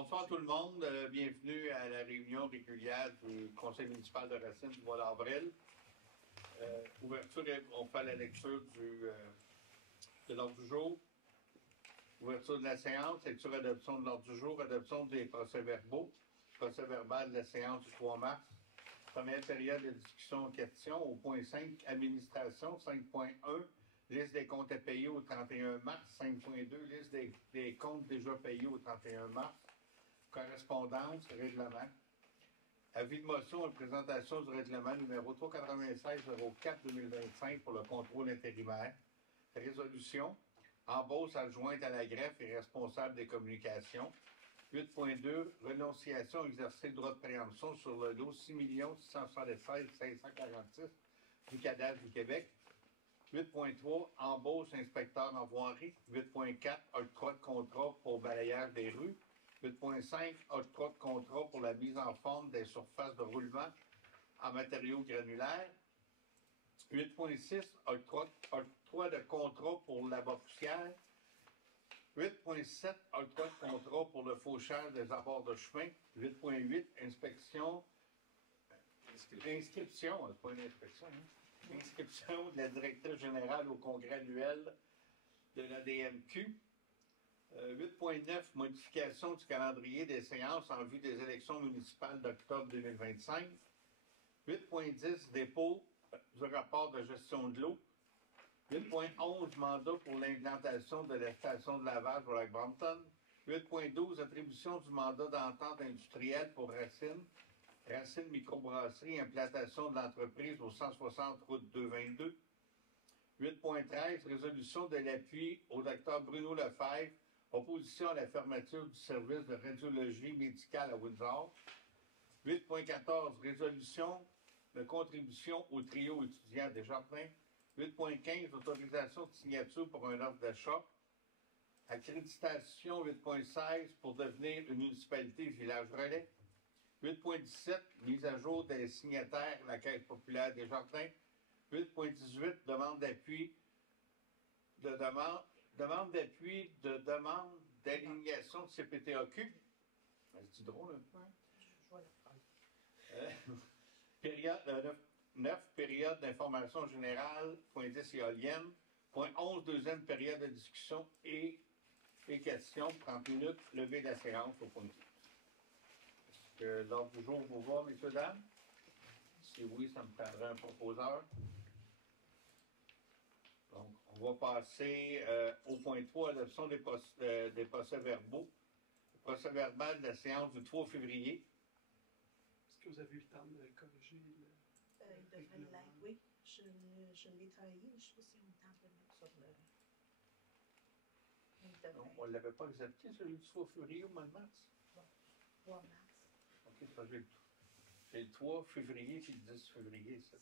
Bonsoir tout le monde. Bienvenue à la réunion régulière du Conseil municipal de Racine du mois d'avril. Ouverture, on fait la lecture de l'ordre du jour. Ouverture de la séance, lecture adoption de l'ordre du jour, adoption des procès-verbaux, procès-verbal de la séance du 3 mars. Première période de discussion questions au point 5, administration, 5.1, liste des comptes à payer au 31 mars, 5.2, liste des comptes déjà payés au 31 mars, correspondance, règlement. Avis de motion et présentation du règlement numéro 396-04-2025 pour le contrôle intérimaire. Résolution, embauche adjointe à la greffe et responsable des communications. 8.2, renonciation exercer le droit de préemption sur le lot 6 676 546 du cadastre du Québec. 8.3, embauche inspecteur en voirie. 8.4, octroi de contrat pour balayage des rues. 8.5, octroi de contrat pour la mise en forme des surfaces de roulement en matériaux granulaires. 8.6, octroi de contrat pour la poussière. 8.7, octroi de contrat pour le fauchage des abords de chemin. 8.8, inscription, c'est pas une inspection, hein? Inscription de la directrice générale au congrès annuel de l'ADMQ. 8.9, modification du calendrier des séances en vue des élections municipales d'octobre 2025. 8.10, dépôt du rapport de gestion de l'eau. 8.11, mandat pour l'implantation de la station de lavage au lac Brompton. 8.12, attribution du mandat d'entente industrielle pour Racine. Racine Microbrasserie, implantation de l'entreprise au 160 route 222. 8.13, résolution de l'appui au Dr Bruno Lefebvre, opposition à la fermeture du service de radiologie médicale à Windsor. 8.14, résolution de contribution au trio étudiant Desjardins. 8.15, autorisation de signature pour un offre d'achat. Accréditation 8.16 pour devenir une municipalité village relais. 8.17, mise à jour des signataires de la Caisse populaire Desjardins. 8.18, demande d'appui de demande d'alignation de CPTAQ. C'est drôle, hein? Oui, je vois la phrase. Période 9, période d'information générale. Point 10, éolienne. Point 11, deuxième période de discussion et questions. 30 minutes, levée de la séance au point 10. Est-ce que l'ordre du jour vous va, messieurs, dames? Si oui, ça me prendrait un proposeur. Donc, on va passer au point 3, adoption des procès-verbaux. Le procès-verbal de la séance du 3 février. Est-ce que vous avez eu le temps de corriger le... Il devrait l'être, oui. Je l'ai travaillé. Je ne sais pas si on a le temps de le mettre sur le... Donc, on ne l'avait pas accepté, celui du 3 février au mois de mars? Bon, 3 mars. OK, c'est pas j'ai le 3 février puis le 10 février, ça.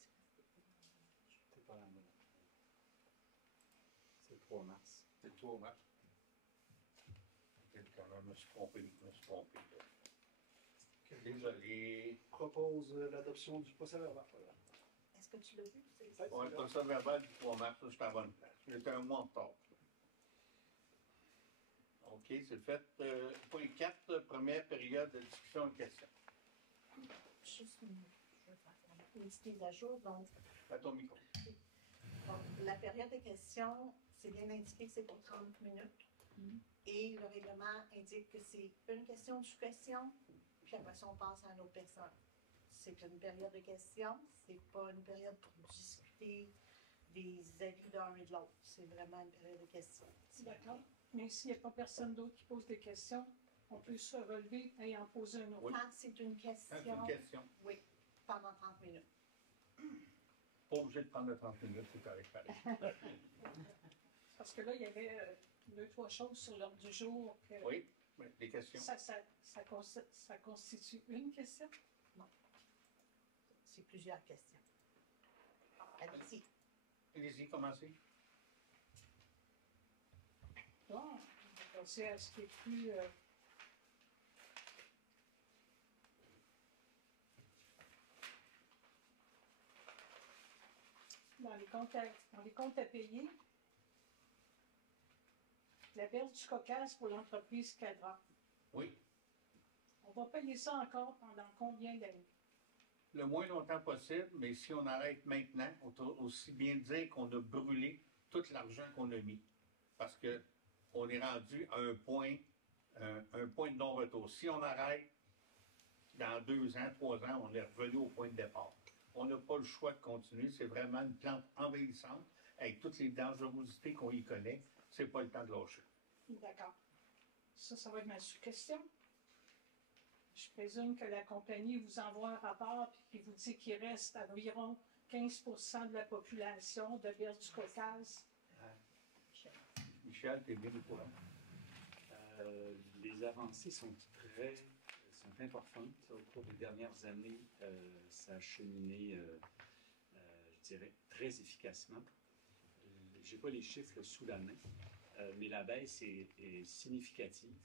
C'est pas la même. C'est le 3 mars. C'est le 3 mars. Quand même, je me suis trompé. Désolé. Propose l'adoption du procès-verbal. Est-ce que tu l'as vu? On le procès-verbal du 3 mars, là, je suis à la bonne place. J'étais un mois en retard. OK, c'est fait. Point 4, première période de discussion et questions. Juste une... Je vais faire une petite mise à jour. Donc, À ton micro. bon, la période de questions, c'est bien indiqué que c'est pour 30 minutes. Et le règlement indique que c'est une question sous question, puis après ça, on passe à une autre personne. C'est une période de questions, c'est pas une période pour discuter des avis d'un et de l'autre. C'est vraiment une période de questions. D'accord. Mais s'il n'y a pas personne d'autre qui pose des questions, on peut se relever et en poser une autre. Oui. Quand c'est une question, C'est une question. oui, pendant 30 minutes. Pas obligé de prendre le 30 minutes, c'est correct, pareil. Parce que là, il y avait 2-3 choses sur l'ordre du jour. Que Oui, des questions. Ça constitue une question? Non. C'est plusieurs questions. Allez-y. Allez-y, commencez. Bon, on va passer à ce qui est plus... Dans les comptes à payer, la baisse du Caucase pour l'entreprise Cadran. Oui. va payer ça encore pendant combien d'années? Le moins longtemps possible, mais si on arrête maintenant, aussi bien dire qu'on a brûlé tout l'argent qu'on a mis. Parce que on est rendu à un point de non-retour. Si on arrête dans 2 ans, 3 ans, on est revenu au point de départ. On n'a pas le choix de continuer. C'est vraiment une plante envahissante avec toutes les dangerosités qu'on y connaît. C'est pas le temps de lâcher. D'accord. Ça va être ma sous-question. Je présume que la compagnie vous envoie un rapport et qui vous dit qu'il reste environ 15% de la population de berge du Caucase. Michel, tu es bien au courant. Les avancées sont importantes. Au cours des dernières années, ça a cheminé, je dirais, très efficacement. Je n'ai pas les chiffres sous la main, mais la baisse est significative.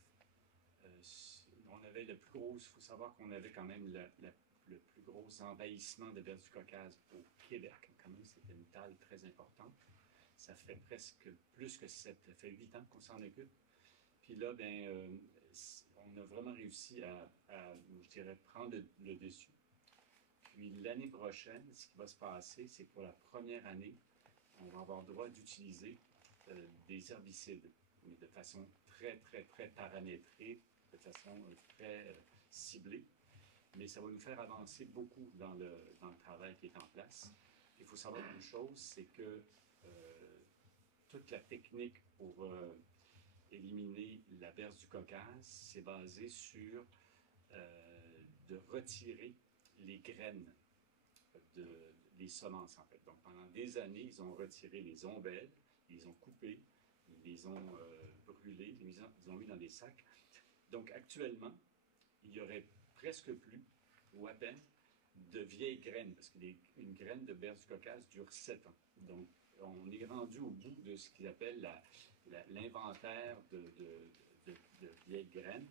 On avait le plus gros, il faut savoir qu'on avait quand même le plus gros envahissement de berge du Caucase au Québec. Quand même, c'était une taille très importante. Ça fait presque plus que 7, ça fait 8 ans qu'on s'en occupe. Puis là, on a vraiment réussi à je dirais, prendre le dessus. Puis l'année prochaine, ce qui va se passer, c'est que pour la première année, on va avoir le droit d'utiliser des herbicides, mais de façon très, très, très paramétrée, de façon très ciblée. Mais ça va nous faire avancer beaucoup dans le travail qui est en place. Il faut savoir une chose, c'est que toute la technique pour éliminer la berce du Caucase, c'est basé sur de retirer les graines, les semences en fait. Donc pendant des années, ils ont retiré les ombelles, ils les ont coupées, ils les ont brûlées, ils les ont mis dans des sacs. Donc actuellement, il n'y aurait presque plus, ou à peine, de vieilles graines, parce qu'une graine de berce du Caucase dure 7 ans. Donc on est rendu au bout de ce qu'ils appellent l'inventaire de vieilles graines.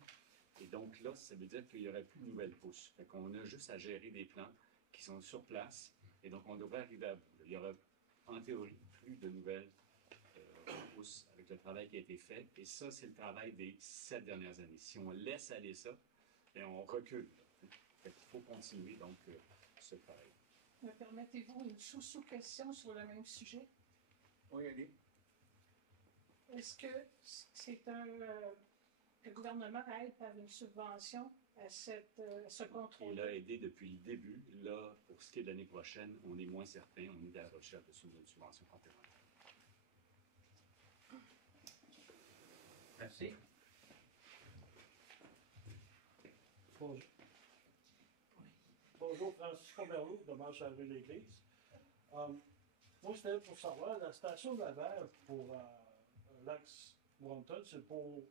Et donc là, ça veut dire qu'il n'y aurait plus de nouvelles pousses. Fait qu'on a juste à gérer des plantes qui sont sur place. Et donc, on devrait arriver à bout. Il y aura, en théorie, plus de nouvelles pousses avec le travail qui a été fait. Et ça, c'est le travail des 7 dernières années. Si on laisse aller ça, bien, on recule. Fait qu'il faut continuer, donc, ce travail. Me permettez-vous une sous-question sur le même sujet? Oui, allez. Est-ce que le gouvernement aide par une subvention à ce contrôle? Il a aidé depuis le début. Là, pour ce qui est de l'année prochaine, on est moins certain. On est à la recherche de subvention complémentaire. Merci. Bonjour. Bonjour, Francisco Merlot, de Marche-à-Rue-l'Église. Moi, c'était pour savoir, la station Laval pour l'axe Moncton, c'est pour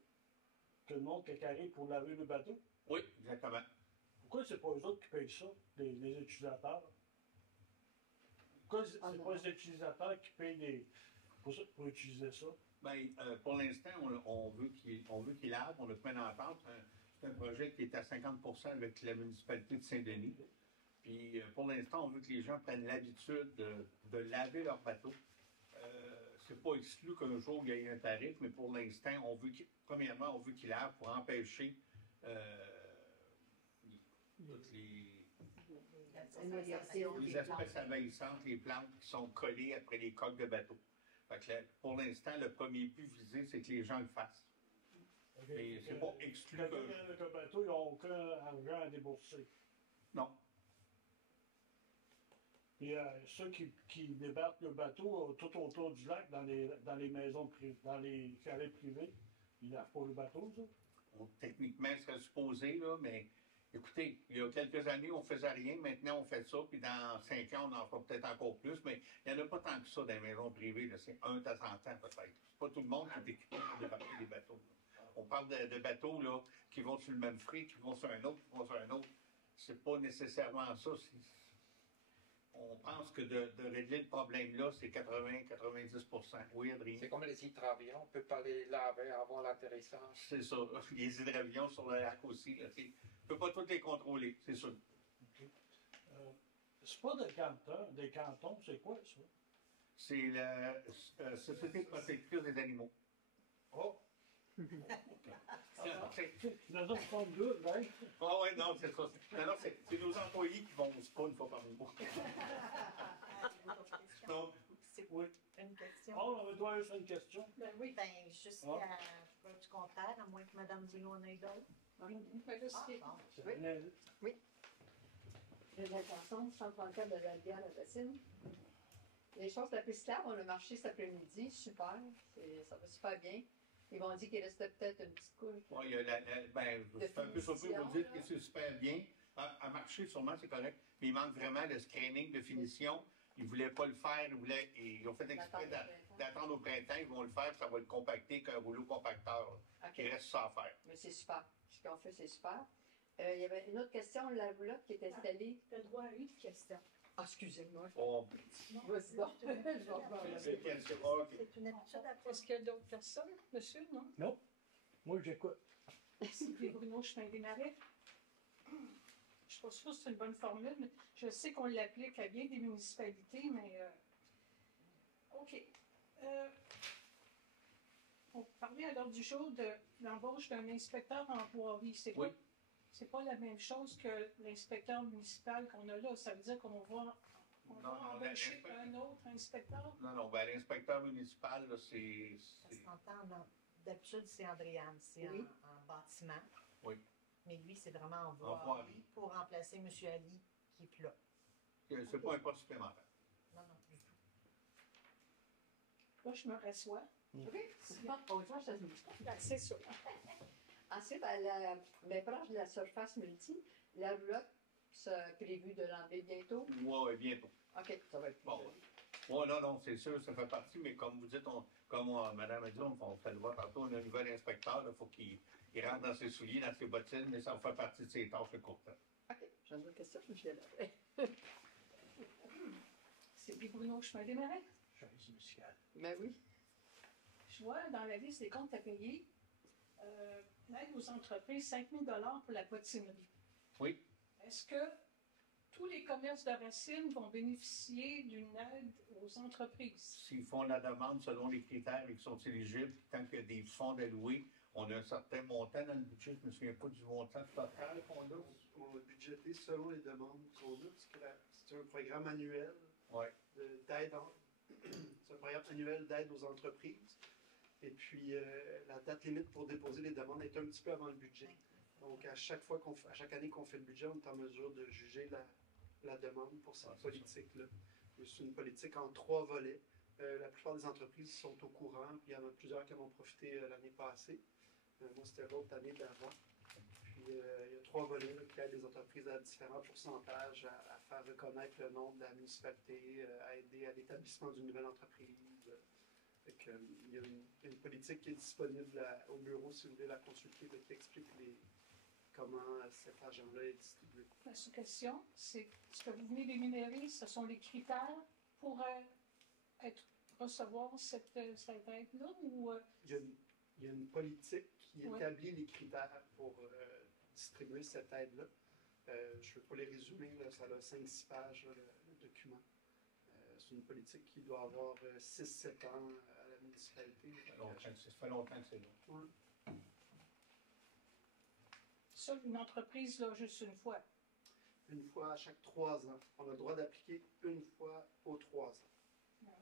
que le monde qui arrive pour laver le bateau? Oui, exactement. Pourquoi c'est pas eux autres qui payent ça, les utilisateurs? Pourquoi c'est pas les utilisateurs qui payent pour utiliser ça? Bien, pour l'instant, on veut qu'il lave, on a fait une entente. C'est un projet qui est à 50% avec la municipalité de Saint-Denis. Puis pour l'instant, on veut que les gens prennent l'habitude de laver leur bateau. C'est pas exclu qu'un jour il y ait un tarif, mais pour l'instant, premièrement, on veut qu'ils lavent pour empêcher toutes les espèces envahissantes, les plantes qui sont collées après les coques de bateau. Fait que pour l'instant, le premier but visé, c'est que les gens le fassent. Okay. Mais c'est pas exclu Quelqu'un que... qui arrive avec un bateau, ils n'ont aucun argent à débourser. Non. Puis ceux qui débarquent le bateau tout autour du lac, dans les maisons privées, dans les chalets privés, ils lavent pas le bateau, ça? Techniquement, ce serait supposé, là, mais écoutez, il y a quelques années, on ne faisait rien. Maintenant, on fait ça, puis dans 5 ans, on en fera peut-être encore plus, mais il n'y en a pas tant que ça dans les maisons privées. Là. C'est 1 à 100 ans, peut-être. C'est pas tout le monde qui est équipé pour débarquer des bateaux. Là. On parle de bateaux là, qui vont sur le même frais, qui vont sur un autre, qui vont sur un autre. C'est pas nécessairement ça. On pense que de régler le problème-là, c'est 80-90%. Oui, Adrien? C'est comme les hydravions, on ne peut pas les laver avant l'atterrissage. C'est ça. Les hydravions sur le lac aussi. Là, on ne peut pas tous les contrôler, c'est sûr. Okay. C'est pas des cantons, c'est quoi ça? C'est la Société protectrice des animaux. Oh! Les autres font deux, right? Ah oui, non, c'est ça. Non, c'est nos employés qui vont pas une fois par mois. Non. C'est Oui. une question. Oh, on doit juste une question. Ben oui. Ben, jusqu'à preuve du contraire, à moins que Mme Boulot en ait d'autres. Ben là, Ah, c'est- bon. Les intentions, centre bancaire de la bière à la bassine. Les choses la plus claires, on a marché cet après-midi, super, ça va super bien. Ils m'ont dit qu'il restait peut-être une petite couche. Bon, il y a ben, je suis un peu surpris, vous dites que c'est super bien. À marcher, sûrement, c'est correct. Mais il manque vraiment le screening de finition. Ils ne voulaient pas le faire. Ils ont fait exprès d'attendre au printemps. Ils vont le faire, puis ça va être compacté qu'un rouleau compacteur. OK. Il reste ça à faire. Mais c'est super. Ce qu'ils ont fait, c'est super. Il y avait une autre question, la roulotte qui est installée. Tu as le droit à une question. Ah, excusez-moi. Oh, Vas-y donc. Je vais reprendre. c'est une question. Ah, OK. C'est une habitude à Est-ce qu'il y a d'autres personnes, monsieur, non? Non. Moi, j'écoute. Sylvie Bruno, Chemin des Marais. Je ne suis pas sûre que c'est une bonne formule, mais je sais qu'on l'applique à bien des municipalités, mais OK. On parlait à l'ordre du jour de l'embauche d'un inspecteur en voirie. C'est Oui. pas, c'est pas la même chose que l'inspecteur municipal qu'on a là. Ça veut dire qu'on va, Non, embaucher l'inspecteur- un autre inspecteur. Non, ben, l'inspecteur municipal, là, c'est. Ça s'entend, là. D'habitude, c'est Andréane, c'est Oui. en bâtiment. Oui. Mais lui, c'est vraiment en voirie. voirie pour remplacer M. Ali, qui est plus là. C'est pas un poste supplémentaire. Non, non, du tout. Là, je me rassois. OK. Autre chose, ça se dit pas. Ben, c'est ça. Ensuite, mais proche de la surface multi, la roulotte, c'est prévu de l'enlever bientôt. Oui, bientôt. OK, ça va être Bon. Oui, non, c'est sûr, ça fait partie, mais comme vous dites, Madame a dit, on fait le voir tantôt, on a un nouvel inspecteur, il faut qu'il rentre dans ses souliers, dans ses bottines, mais ça va faire partie de ses tâches à court terme. OK, j'ai une autre question, je viens là. Sylvie Bruno, Chemin des Marais. Chaise musicale. Mais oui. Je vois dans la liste des comptes à payer, l'aide aux entreprises, 5 000 $ pour la potinerie. Oui. Est-ce que tous les commerces de Racine vont bénéficier d'une aide aux entreprises? S'ils font la demande selon les critères et qu'ils sont éligibles, tant qu'il y a des fonds alloués, on a un certain montant dans le budget, je ne me souviens pas du montant total qu'on a. On a budgété selon les demandes qu'on a, parce que c'est un programme annuel Oui. d'aide. C'est un programme annuel d'aide aux entreprises. Et puis, la date limite pour déposer les demandes est un petit peu avant le budget. Donc, à chaque année qu'on fait le budget, on est en mesure de juger la demande pour cette politique-là. C'est une politique en 3 volets. La plupart des entreprises sont au courant, puis il y en a plusieurs qui en ont profité l'année passée. Moi, c'était l'autre année d'avant. Puis, il y a 3 volets là, qui aident les entreprises à différents pourcentages à faire reconnaître le nom de la municipalité, à aider à l'établissement d'une nouvelle entreprise. Fait que, il y a une politique qui est disponible au bureau si vous voulez la consulter, là, qui explique comment cet argent-là est distribué. La sous-question, c'est ce que vous venez d'énumérer, ce sont les critères pour recevoir cette aide-là ou Il y a une politique qui Oui. établit les critères pour distribuer cette aide-là. Je ne vais pas les résumer, là, ça a 5-6 pages, là, le document. C'est une politique qui doit avoir 6-7 ans à la municipalité. Ça fait longtemps que c'est là. Ouais. ça, une entreprise, là, juste une fois? Une fois à chaque 3 ans. On a le droit d'appliquer une fois aux 3 ans. Ah,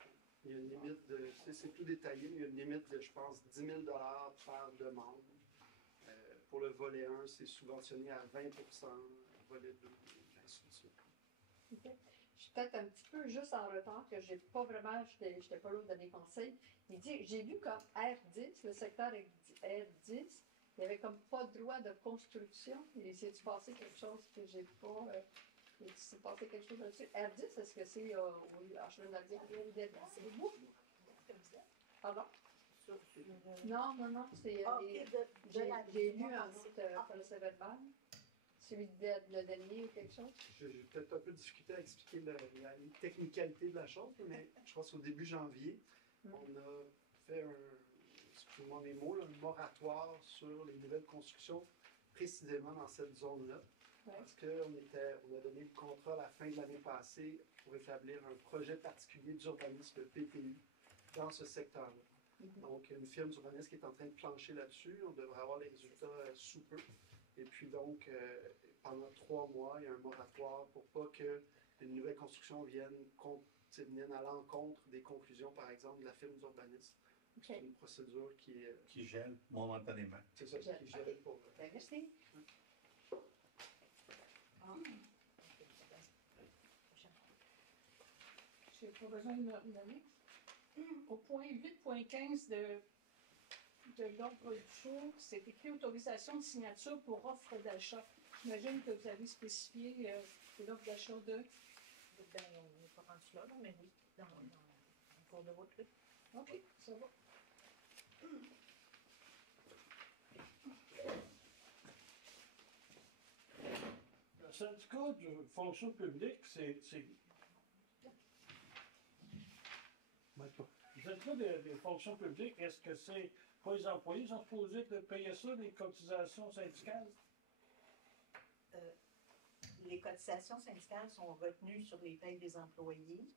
OK. Il y a une limite de, c'est tout détaillé, mais il y a une limite de, je pense, 10 000 par demande. Pour le volet 1, c'est subventionné à 20 volet 2, ainsi de suite. OK. Je suis peut-être un petit peu juste en retard, que j'ai pas vraiment, j'étais pas là pour donner conseil. Il dit, j'ai vu comme R10, le secteur R10, il n'y avait comme pas de droit de construction. Il s'est passé quelque chose que j'ai pas. Il s'est passé quelque chose là-dessus. R10, est-ce que c'est en chemin d'Ardière ou C'est vous? Pardon? Sur Non, c'est. Ah, OK, J'ai lu un autre procès-verbal. Celui le dernier ou quelque chose. J'ai peut-être un peu de difficulté à expliquer la technicalité de la chose, mais je pense qu'au début janvier, on a fait excusez-moi mes mots, là, un moratoire sur les nouvelles constructions précisément dans cette zone-là. Ouais. Parce qu'on a donné le contrat à la fin de l'année passée pour établir un projet particulier d'urbanisme PTU dans ce secteur-là. Donc, une firme urbaniste qui est en train de plancher là-dessus. On devrait avoir les résultats sous peu. Et puis donc, pendant 3 mois, il y a un moratoire pour pas que les nouvelles constructions viennent à l'encontre des conclusions, par exemple, de la firme urbaniste. OK. C'est une procédure Qui gèle momentanément. c'est ça, qui gère OK. pour... Ben, merci. J'ai pas besoin de me nommer. Au point 8.15 de l'ordre du jour, c'est écrit autorisation de signature pour offre d'achat. J'imagine que vous avez spécifié l'offre d'achat de. Ben, on n'est pas rendu là, mais oui, dans le cours de route, oui. OK, ça va. Le syndicat de fonction publique, c'est. Le syndicat des fonctions publiques, est-ce que c'est pas les employés qui sont supposés de payer ça, les cotisations syndicales? Les cotisations syndicales sont retenues sur les payes des employés,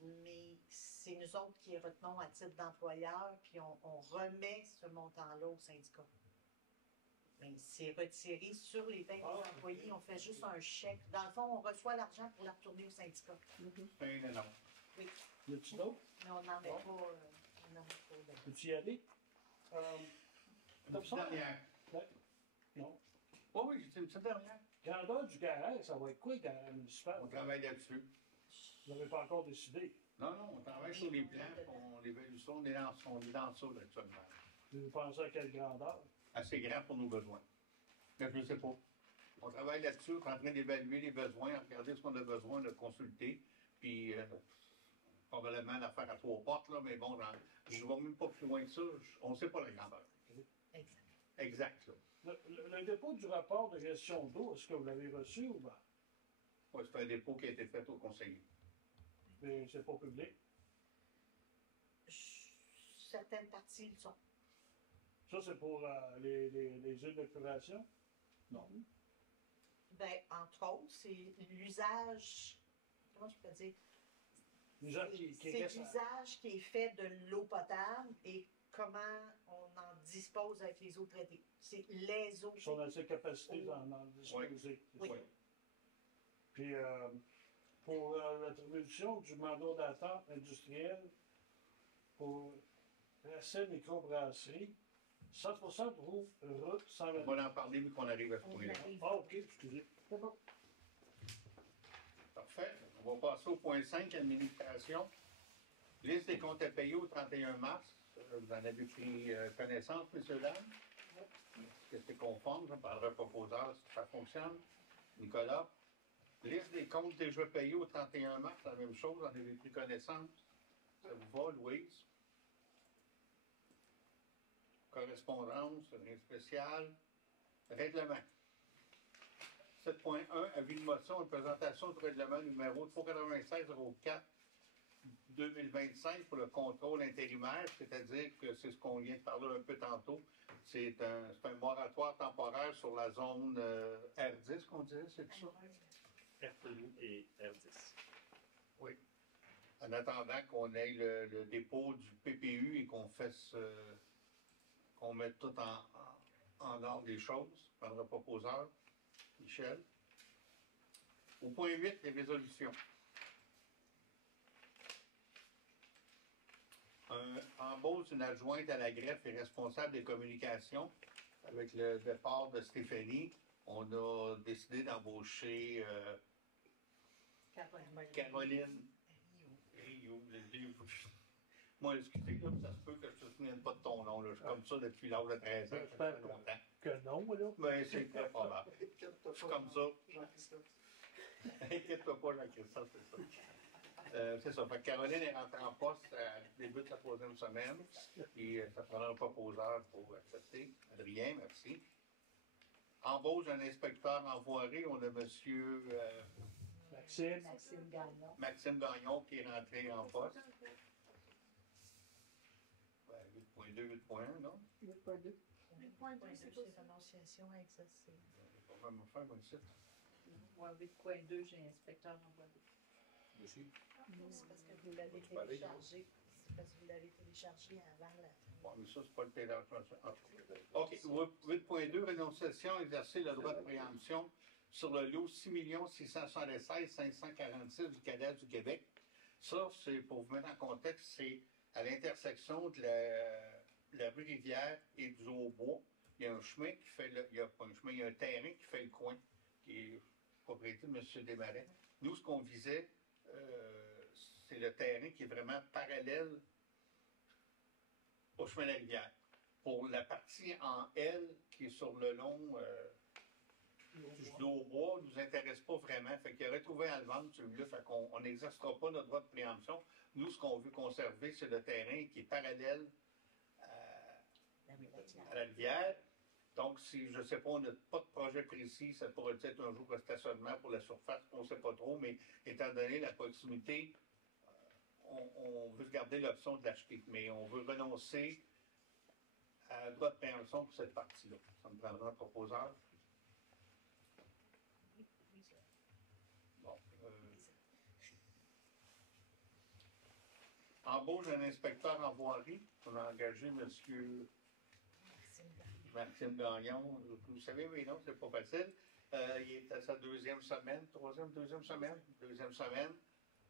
mais c'est nous autres qui les retenons à titre d'employeur, puis on remet ce montant-là au syndicat. Mais c'est retiré sur les payes des employés, on fait juste un chèque. Dans le fond, on reçoit l'argent pour la retourner au syndicat. Fin de non. Oui, Y a-tu d'autres? mais on n'en met pas. On n'en met pas de- Peux-tu y aller? Une petite dernière. Non. Oui, oui, j'ai une petite dernière. Grandeur du garage, ça va être quoi, le garage municipal? On travaille là-dessus. Vous n'avez pas encore décidé. Non, non, on travaille sur les plans, puis on évalue ça, on est dans ça là, actuellement. Vous pensez à quelle grandeur? Assez grand pour nos besoins. Mais je ne sais pas. On travaille là-dessus, on est en train d'évaluer les besoins, regarder ce qu'on a besoin de consulter, puis probablement d'affaire à 3 portes, là, mais bon, je ne vais même pas plus loin que ça, on ne sait pas la grandeur. Exact. Exact, là. Le dépôt du rapport de gestion d'eau, est-ce que vous l'avez reçu ou pas? Ouais, c'est un dépôt qui a été fait au conseiller. Mais c'est pas public. Certaines parties le sont. Ça, c'est pour les îles d'épuration? Non. Ben, entre autres, c'est l'usage. Comment je peux dire? L'usage qui C'est reste à- l'usage qui est fait de l'eau potable et comment on en dispose avec les eaux traitées. C'est les eaux. Ils sont dans cette capacité d'en disposer. Oui. Puis, pour l'attribution du mandat d'attente industrielle pour la microbrasserie, 100% de route sans On va en parler vu qu'on arrive à ce On point-là. arrive. Ah, ok, excusez. C'est bon. Parfait. On va passer au point 5, administration. Liste des comptes à payer au 31 mars. Vous en avez pris connaissance, messieurs, dames? Est-ce que c'est conforme? Je parlerai au proposeur si ça fonctionne. Nicolas? Liste des comptes déjà payés au 31 mars, la même chose, en avez pris connaissance. Ça vous va, Louise? Correspondance, rien de spécial. Règlement. 7.1, avis de motion et présentation du règlement numéro 396-04-2025 pour le contrôle intérimaire, c'est-à-dire que c'est ce qu'on vient de parler un peu tantôt. C'est un moratoire temporaire sur la zone R10 qu'on disait, c'est ça? R1 et R10. Oui. En attendant qu'on ait le dépôt du PPU et qu'on mette tout en ordre des choses par le proposeur, Michel. Au point 8, les résolutions. Embauche d'une adjointe à la greffe et responsable des communications. Avec le départ de Stéphanie, on a décidé d'embaucher Caroline. Moi, excusez, là, ça se peut que je ne me souvienne pas de ton nom. Là. Je suis comme ça depuis l'âge de 13 ans, ça fait longtemps. Que non, là. Mais c'est très probable. Inquiète-toi Je suis pas, comme ça. Jean-Christophe. Inquiète-toi pas, Jean-Christophe, c'est ça. C'est ça. Fait que Caroline est rentrée en poste à début de sa 3e semaine. Et ça prendra un proposeur pour accepter. Adrien, merci. Embauche d'un inspecteur en voirie. On a monsieur Maxime. Maxime Gagnon. Maxime Gagnon qui est rentré en poste. Ouais, 8.2, 8.1, non? 8.2. 8.2, c'est renonciation à exercer. On va me faire mon site. Moi, 8.2, j'ai inspecteur en voie d'eau. Dessus. C'est parce que vous l'avez Pareil. téléchargé. parce que vous l'avez téléchargé avant la. Bon, mais ça, c'est pas le téléchargement. OK. 8.2, renonciation, exercer le droit de préemption sur le lot 6 676 546 du cadastre du Québec. Ça, c'est pour vous mettre en contexte, c'est à l'intersection de la rue Rivière et du Haut-Bois. Il y a un chemin qui fait il y a pas un chemin, il y a un terrain qui fait le coin, qui est propriété de M. Desmarais. Nous, ce qu'on visait, c'est le terrain qui est vraiment parallèle au chemin de la rivière. Pour la partie en L qui est sur le long du Haut-Bois, ne nous intéresse pas vraiment. Fait qu'il aurait trouvé à le vendre, celui-là. Fait qu'on n'exercera pas notre droit de préemption. Nous, ce qu'on veut conserver, c'est le terrain qui est parallèle à la rivière. Donc, si, je ne sais pas, on n'a pas de projet précis, ça pourrait être un jour de stationnement pour la surface, on ne sait pas trop, mais étant donné la proximité, on veut garder l'option de l'acheter. Mais on veut renoncer à droit de préemption pour cette partie-là. Ça me prendra un proposeur. Bon. Embauche d'un inspecteur en voirie. On a engagé M. Maxime Gagnon. Vous savez, mais non, c'est pas facile. Il est à sa deuxième semaine. Deuxième semaine.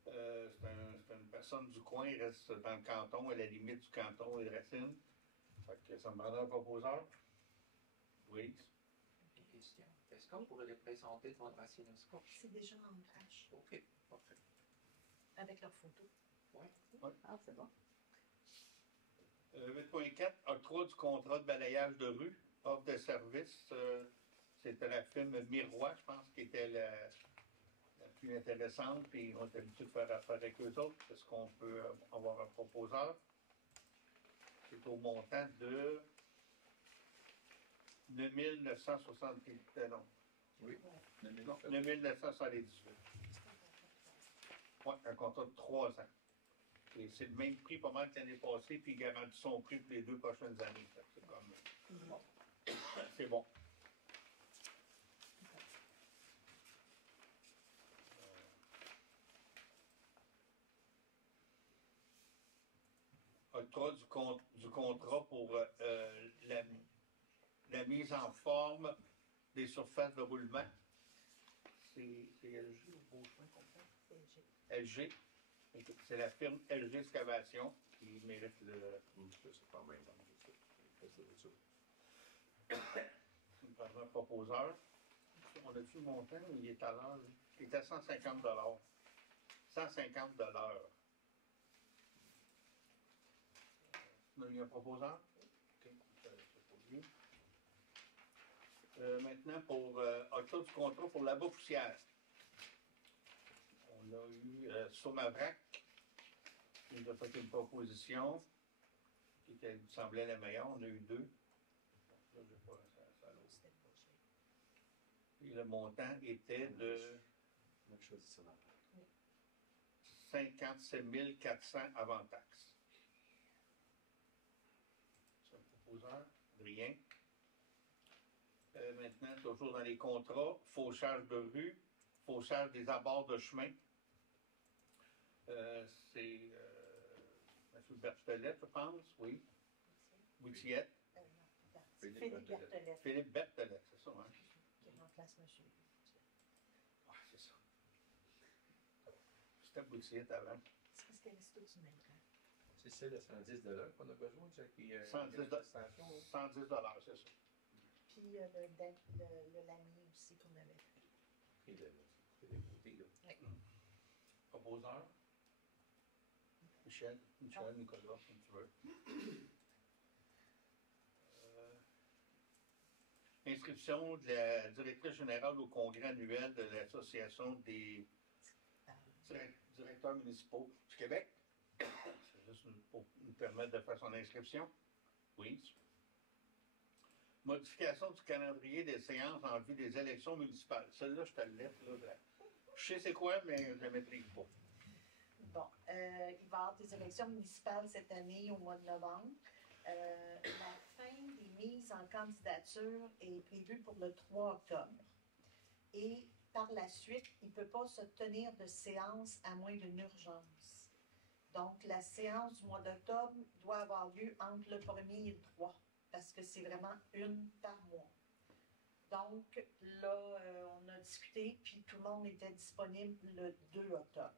C'est une personne du coin. Il reste dans le canton, à la limite du canton et de Racine. Fait que ça me prendra un proposeur. Oui. Une question. Est-ce qu'on pourrait les présenter devant le Racinoscope? C'est déjà en page, OK, parfait. avec leurs photos. Ah, c'est bon. 8.4, octroi du contrat de balayage de rue, offre de service. C'était la firme Miroir, je pense, qui était la plus intéressante. Puis on est habitué de faire affaire avec eux autres. Est-ce qu'on peut avoir un proposeur? C'est au montant de 9 978. Non. Oui. Non, 9 978. Oui, un contrat de 3 ans. Et c'est le même prix pas mal que l'année passée, puis il garantit son prix pour les 2 prochaines années. C'est comme. Bon. C'est bon. Octroi du contrat pour la mise en forme des surfaces de roulement. C'est LG ou Beauchemin qu'on fait? LG. C'est la firme LG Excavation qui mérite le. C'est pas mal. On prendra un proposeur. On a-tu le montant ou il est à l'heure? Il est à 150 150 Il y a un proposeur? OK. Maintenant, pour octroi du contrat pour la poussière. On a eu Somavrac qui nous a fait une proposition qui me semblait la meilleure. On a eu 2. Là, j'ai pas ça et le montant était de 57 400 avant taxe. C'est un proposeur? Rien. Maintenant, toujours dans les contrats, fauchage de rue, fauchage des abords de chemin. C'est M. Berthelette, je pense, oui. Boutillette. Philippe Berthelette. Philippe Berthelette, c'est ça, hein? Qui remplace M. Oui, c'est ça. C'était Boutillette avant. C'est parce qu'elle est tous du même temps. C'est celle de 110 qu'on a besoin, Jackie. 110 c'est ça. Puis le lami aussi qu'on avait fait. Et des côtés, là. Proposeur? Michel, Nicolas, si tu veux. Inscription de la directrice générale au congrès annuel de l'Association des directeurs municipaux du Québec. C'est juste pour nous permettre de faire son inscription. Oui. Modification du calendrier des séances en vue des élections municipales. Celle-là, je te la laisse. Je sais c'est quoi, mais je ne la maîtrise pas. Bon, il va y avoir des élections municipales cette année au mois de novembre. La fin des mises en candidature est prévue pour le 3 octobre. Et par la suite, il ne peut pas se tenir de séance à moins d'une urgence. Donc, la séance du mois d'octobre doit avoir lieu entre le 1er et le 3, parce que c'est vraiment une par mois. Donc, là, on a discuté, puis tout le monde était disponible le 2 octobre.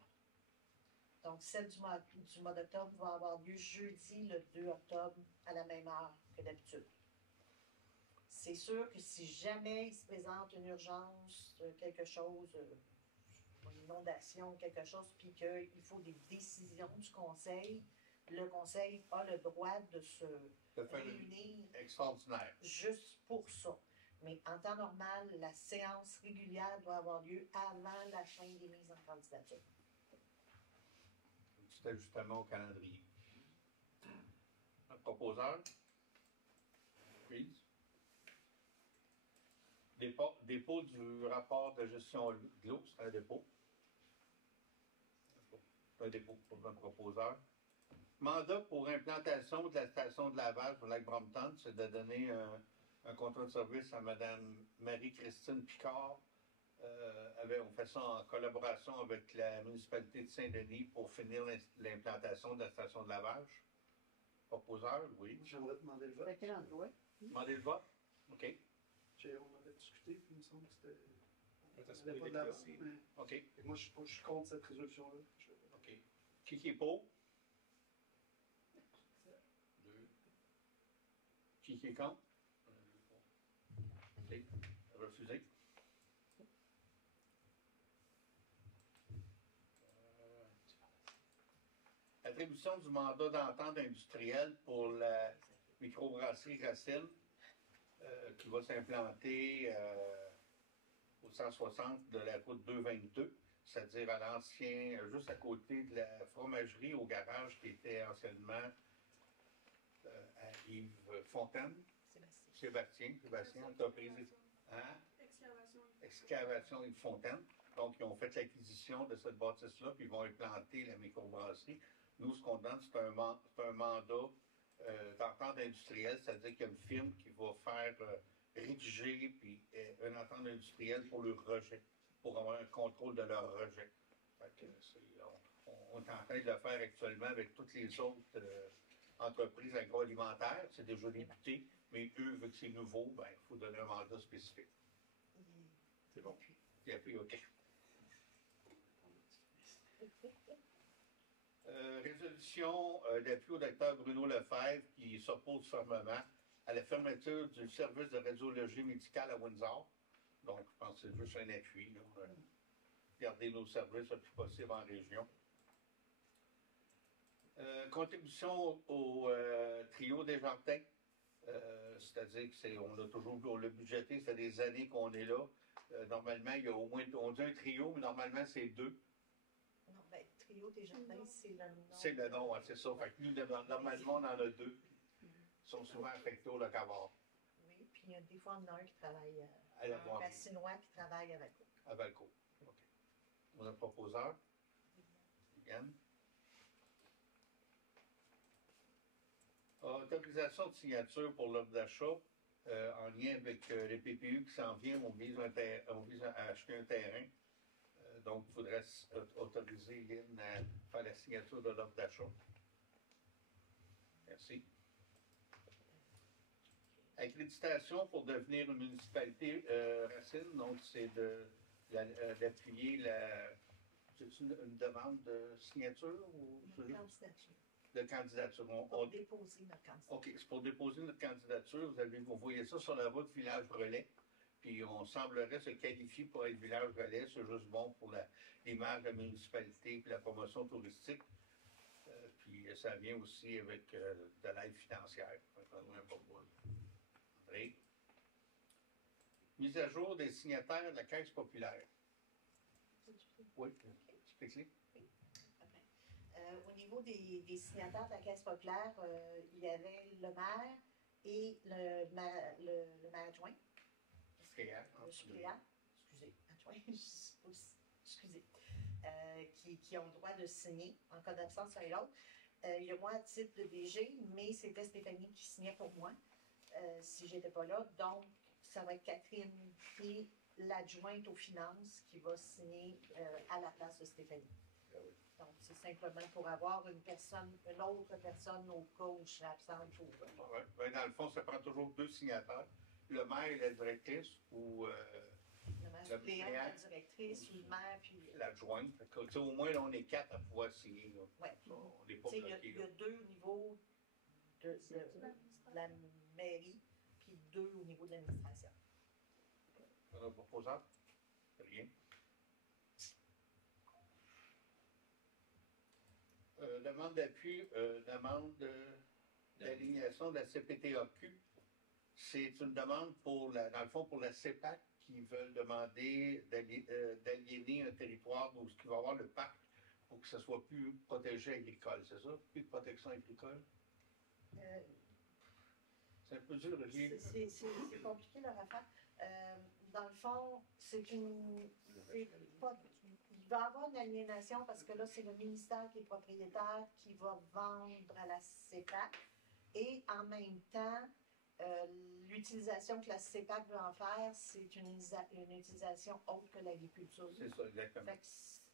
Donc, celle du mois d'octobre va avoir lieu jeudi, le 2 octobre, à la même heure que d'habitude. C'est sûr que si jamais il se présente une urgence, quelque chose, une inondation, quelque chose, puis qu'il faut des décisions du conseil, le conseil a le droit de se réunir extraordinaire. juste pour ça. Mais en temps normal, la séance régulière doit avoir lieu avant la fin des mises en candidature. Un petit ajustement au calendrier. Un proposeur? Please. Dépôt du rapport de gestion de l'eau, c'est un dépôt. C'est un dépôt pour un proposeur. Mandat pour implantation de la station de lavage au lac Brompton, c'est de donner un contrat de service à Mme Marie-Christine Picard. On fait ça en collaboration avec la municipalité de Saint-Denis pour finir l'implantation de la station de lavage. Proposeur, oui. J'aimerais demander le vote. C'est à quel endroit? Demandez le vote? OK. On avait discuté, puis il me semble que c'était. Ça se On n'avait peut pas déclarer. d'avant, mais OK. moi, je suis contre cette résolution-là. OK. Qui est pour? 2. Qui est contre? 1, 2, 3. OK. Refusé. Attribution du mandat d'entente industrielle pour la microbrasserie Racine qui va s'implanter au 160 de la route 222, c'est-à-dire à l'ancien, juste à côté de la fromagerie au garage qui était anciennement à Yves Fontaine. Sébastien, entreprise. Hein? Excavation Yves Fontaine. Donc, ils ont fait l'acquisition de cette bâtisse-là, puis ils vont implanter la microbrasserie. Nous, ce qu'on demande, c'est un mandat d'entente industrielle, c'est-à-dire qu'il y a une firme qui va faire rédiger puis une entente industrielle pour le rejet, pour avoir un contrôle de leur rejet. Fait que on est en train de le faire actuellement avec toutes les autres entreprises agroalimentaires. C'est déjà débuté, mais eux, vu que c'est nouveau, ben, il faut donner un mandat spécifique. C'est bon. Et puis, OK. Résolution d'appui au docteur Bruno Lefebvre qui s'oppose fermement à la fermeture du service de radiologie médicale à Windsor. Donc, je pense que c'est juste un appui. Là, garder nos services le plus possible en région. Contribution au trio des Jardins. C'est-à-dire qu'on a toujours le budgété, c'est des années qu'on est là. Normalement, il y a au moins, on dit un trio, mais normalement, c'est 2. Non, bien, Trio des Jardins, c'est le nom. C'est le nom, hein, c'est ça. Fait que nous, normalement, on en a 2. Ils sont souvent affectés au Locavor. Oui, puis il y a des fois, on en a un qui travaille À la un voirie. Racinois qui travaille avec eux. À Valco. OK. On a un proposeur. Yann. Autorisation de signature pour l'offre d'achat en lien avec les PPU qui s'en vient. On vise à acheter un terrain. Donc, il faudrait autoriser Lynn à faire la signature de l'offre d'achat. Merci. Accréditation pour devenir une municipalité Racine, donc c'est d'appuyer la. C'est une demande de signature ou Candidature. de candidature? Pour déposer notre candidature. OK, c'est pour déposer notre candidature. Vous voyez ça sur la route Village Relais. Puis on semblerait se qualifier pour être Village Relais. C'est juste bon pour l'image de la municipalité et la promotion touristique. Puis ça vient aussi avec de l'aide financière. André. Mise à jour des signataires de la Caisse populaire. Oui, explique-le. Au niveau des signataires de la Caisse populaire, il y avait le maire et le maire adjoint. Le suppléant, excusez, adjoint, excusez, qui ont le droit de signer en cas d'absence l'un et l'autre. Il y a moi à titre de DG, mais c'était Stéphanie qui signait pour moi si je n'étais pas là. Donc, ça va être Catherine et l'adjointe aux finances qui va signer à la place de Stéphanie. Donc, c'est simplement pour avoir une autre personne au cas où je serais absente. Ouais. Ben, dans le fond, ça prend toujours 2 signataires. Le maire et la directrice ou Le maire suppléant, la directrice, le maire, puis... l'adjointe. Fait que, tu sais, au moins, là, on est 4 à pouvoir signer. Là. Ouais. On n'est pas Tu sais, bloqué. il y a 2 au niveau de la mairie, puis 2 au niveau de l'administration. Un proposant? Rien. Demande d'appui, demande d'alignation de la CPTAQ. C'est une demande dans le fond, pour la CEPAC qui veulent demander d'aliéner un territoire où il va y avoir le parc pour que ce soit plus protégé agricole, c'est ça? Plus de protection agricole? C'est un peu dur, Olivier. C'est compliqué leur affaire. Dans le fond, il va y avoir une aliénation parce que là, c'est le ministère qui est propriétaire qui va vendre à la CEPAC. Et en même temps, l'utilisation que la CEPAC veut en faire, c'est une utilisation autre que l'agriculture. C'est ça, exactement. Fait que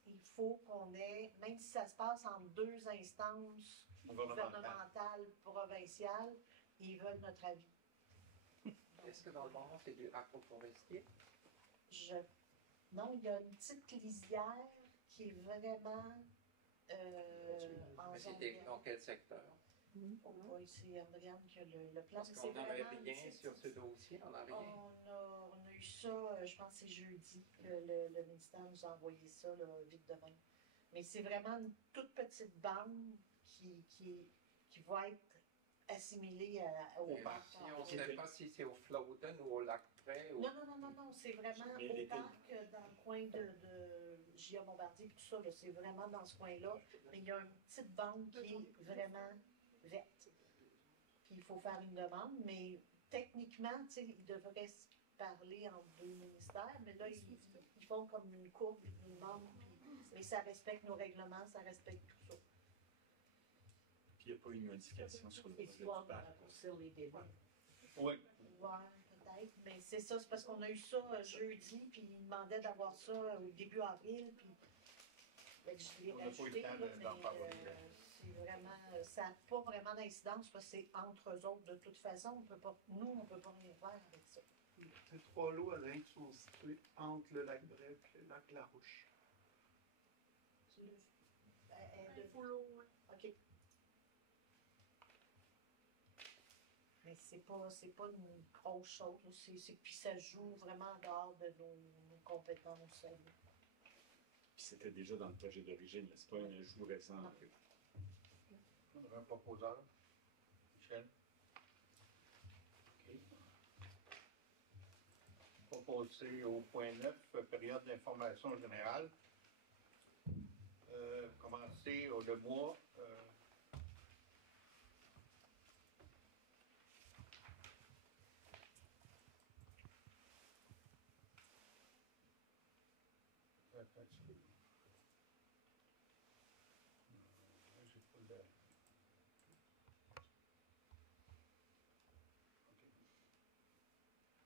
il faut qu'on ait, même si ça se passe en 2 instances gouvernementales, provinciales, ils veulent notre avis. Est-ce que dans le moment, c'est du agroforestier? Non, il y a une petite lisière qui est vraiment en Mais zone c'était verte. dans quel secteur? Oui, c'est Andréane qui a le plan. Parce qu'on n'avait rien sur ce dossier, on n'a rien. On a eu ça, je pense que c'est jeudi que le ministère nous a envoyé ça là, vite de même. Mais c'est vraiment une toute petite bande qui va être assimilée au parc. On ne sait pas si c'est au Flowden ou au lac Près. Ou... Non, c'est vraiment au parc, dans le coin de J.A. Bombardier et tout ça, c'est vraiment dans ce coin-là. Mais il y a une petite bande qui est vraiment verte. Puis il faut faire une demande, mais techniquement, ils devraient se parler entre 2 ministères, mais là, ils font comme une courbe, une demande, mais ça respecte nos règlements, ça respecte tout ça. Puis il n'y a pas eu une modification sur le projet du Histoire de parc. raccourcir les débats. Oui. Ouais, peut-être, mais c'est ça, c'est parce qu'on a eu ça jeudi, puis ils demandaient d'avoir ça au début avril, puis je l'ai On n'a pas eu rajouté, le temps là, d'en mais parler. c'est vraiment, ça n'a pas vraiment d'incidence, parce que c'est entre eux autres, de toute façon, on peut pas rien faire avec ça. Ces 3 lots, Alain, qui sont situés entre le lac Brève et le lac Larouche. OK. Mais c'est pas une grosse chose, puis ça joue vraiment en dehors de nos compétences. Puis c'était déjà dans le projet d'origine, c'est pas un ajout récent. Un proposeur. Michel. OK. Proposé au point 9, période d'information générale. Commencer le mois.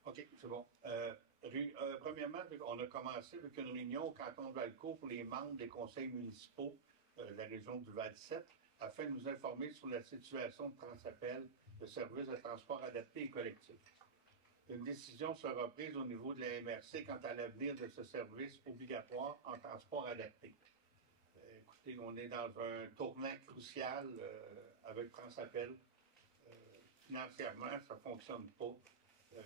OK, c'est bon. Premièrement, on a commencé avec une réunion au canton de Valcourt pour les membres des conseils municipaux de la région du Val-7 afin de nous informer sur la situation de Transappel, le service de transport adapté et collectif. Une décision sera prise au niveau de la MRC quant à l'avenir de ce service obligatoire en transport adapté. Écoutez, on est dans un tournant crucial avec Transappel. Financièrement, ça ne fonctionne pas.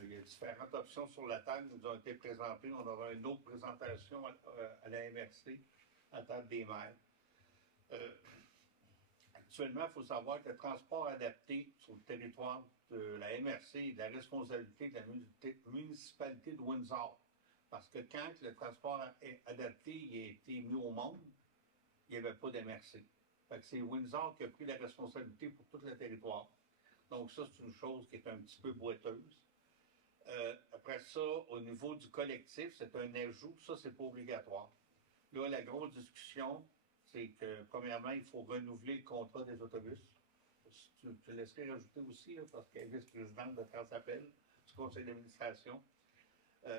Il y a différentes options sur la table qui nous ont été présentées. On aura une autre présentation à la MRC, à la table des maires. Actuellement, il faut savoir que le transport adapté sur le territoire de la MRC est de la responsabilité de la municipalité de Windsor. Parce que quand le transport adapté a été mis au monde, il n'y avait pas d'MRC. C'est Windsor qui a pris la responsabilité pour tout le territoire. Donc ça, c'est une chose qui est un petit peu boiteuse. Après ça, au niveau du collectif, c'est un ajout, ça, c'est pas obligatoire. Là, la grosse discussion, c'est que, premièrement, il faut renouveler le contrat des autobus. Tu laisserais rajouter aussi, là, parce qu'elle est vice-présidente de Transappel, du conseil d'administration.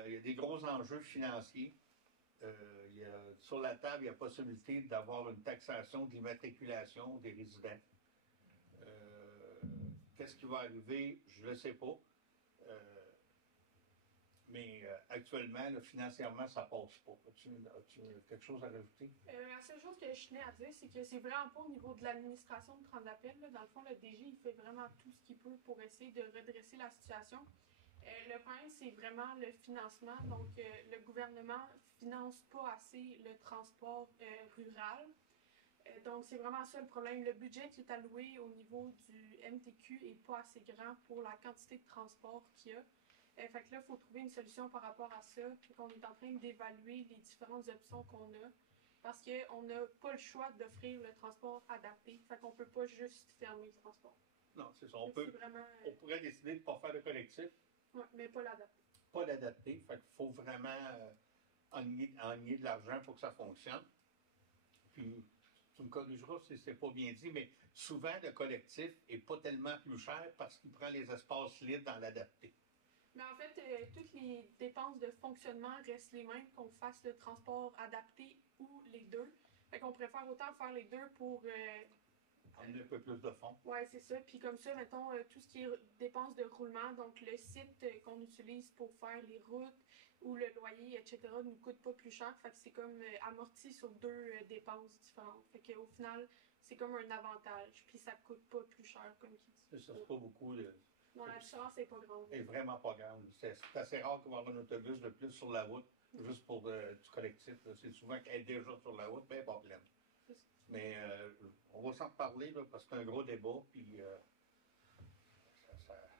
Il y a des gros enjeux financiers. sur la table, il y a possibilité d'avoir une taxation de l'immatriculation des résidents. Qu'est-ce qui va arriver? Je ne le sais pas. Mais actuellement, là, financièrement, ça ne passe pas. As-tu quelque chose à rajouter? La seule chose que je tenais à dire, c'est que c'est vraiment pas au niveau de l'administration de prendre l'appel. Dans le fond, le DG, il fait vraiment tout ce qu'il peut pour essayer de redresser la situation. Le problème, c'est vraiment le financement. Donc, le gouvernement finance pas assez le transport rural. Donc, c'est vraiment ça le problème. Le budget qui est alloué au niveau du MTQ n'est pas assez grand pour la quantité de transport qu'il y a. Fait que là, il faut trouver une solution par rapport à ça. Fait qu'on est en train d'évaluer les différentes options qu'on a. Parce qu'on n'a pas le choix d'offrir le transport adapté. Fait qu'on ne peut pas juste fermer le transport. Non, c'est ça. On pourrait décider de ne pas faire de collectif. Oui, mais pas l'adapté. Pas l'adapté. Fait qu'il faut vraiment enligner de l'argent pour que ça fonctionne. Puis, tu me corrigeras si c'est pas bien dit, mais souvent, le collectif n'est pas tellement plus cher parce qu'il prend les espaces libres dans l'adapté. Mais en fait, toutes les dépenses de fonctionnement restent les mêmes, qu'on fasse le transport adapté ou les deux. Fait qu'on préfère autant faire les deux pour... Amener un peu plus de fonds. Oui, c'est ça. Puis comme ça, mettons, tout ce qui est dépenses de roulement, donc le site qu'on utilise pour faire les routes ou le loyer, etc., ne nous coûte pas plus cher. Fait que c'est comme amorti sur deux dépenses différentes. Fait qu'au final, c'est comme un avantage. Puis ça ne coûte pas plus cher, comme qui dit. C'est ça, c'est pas beaucoup de... Non, la différence n'est pas grande. Elle est vraiment pas grande. C'est assez rare qu'on va avoir un autobus de plus sur la route, juste pour du collectif. C'est souvent qu'elle est déjà sur la route, bien pas pleine. Mais on va s'en reparler là, parce que c'est un gros débat. Puis,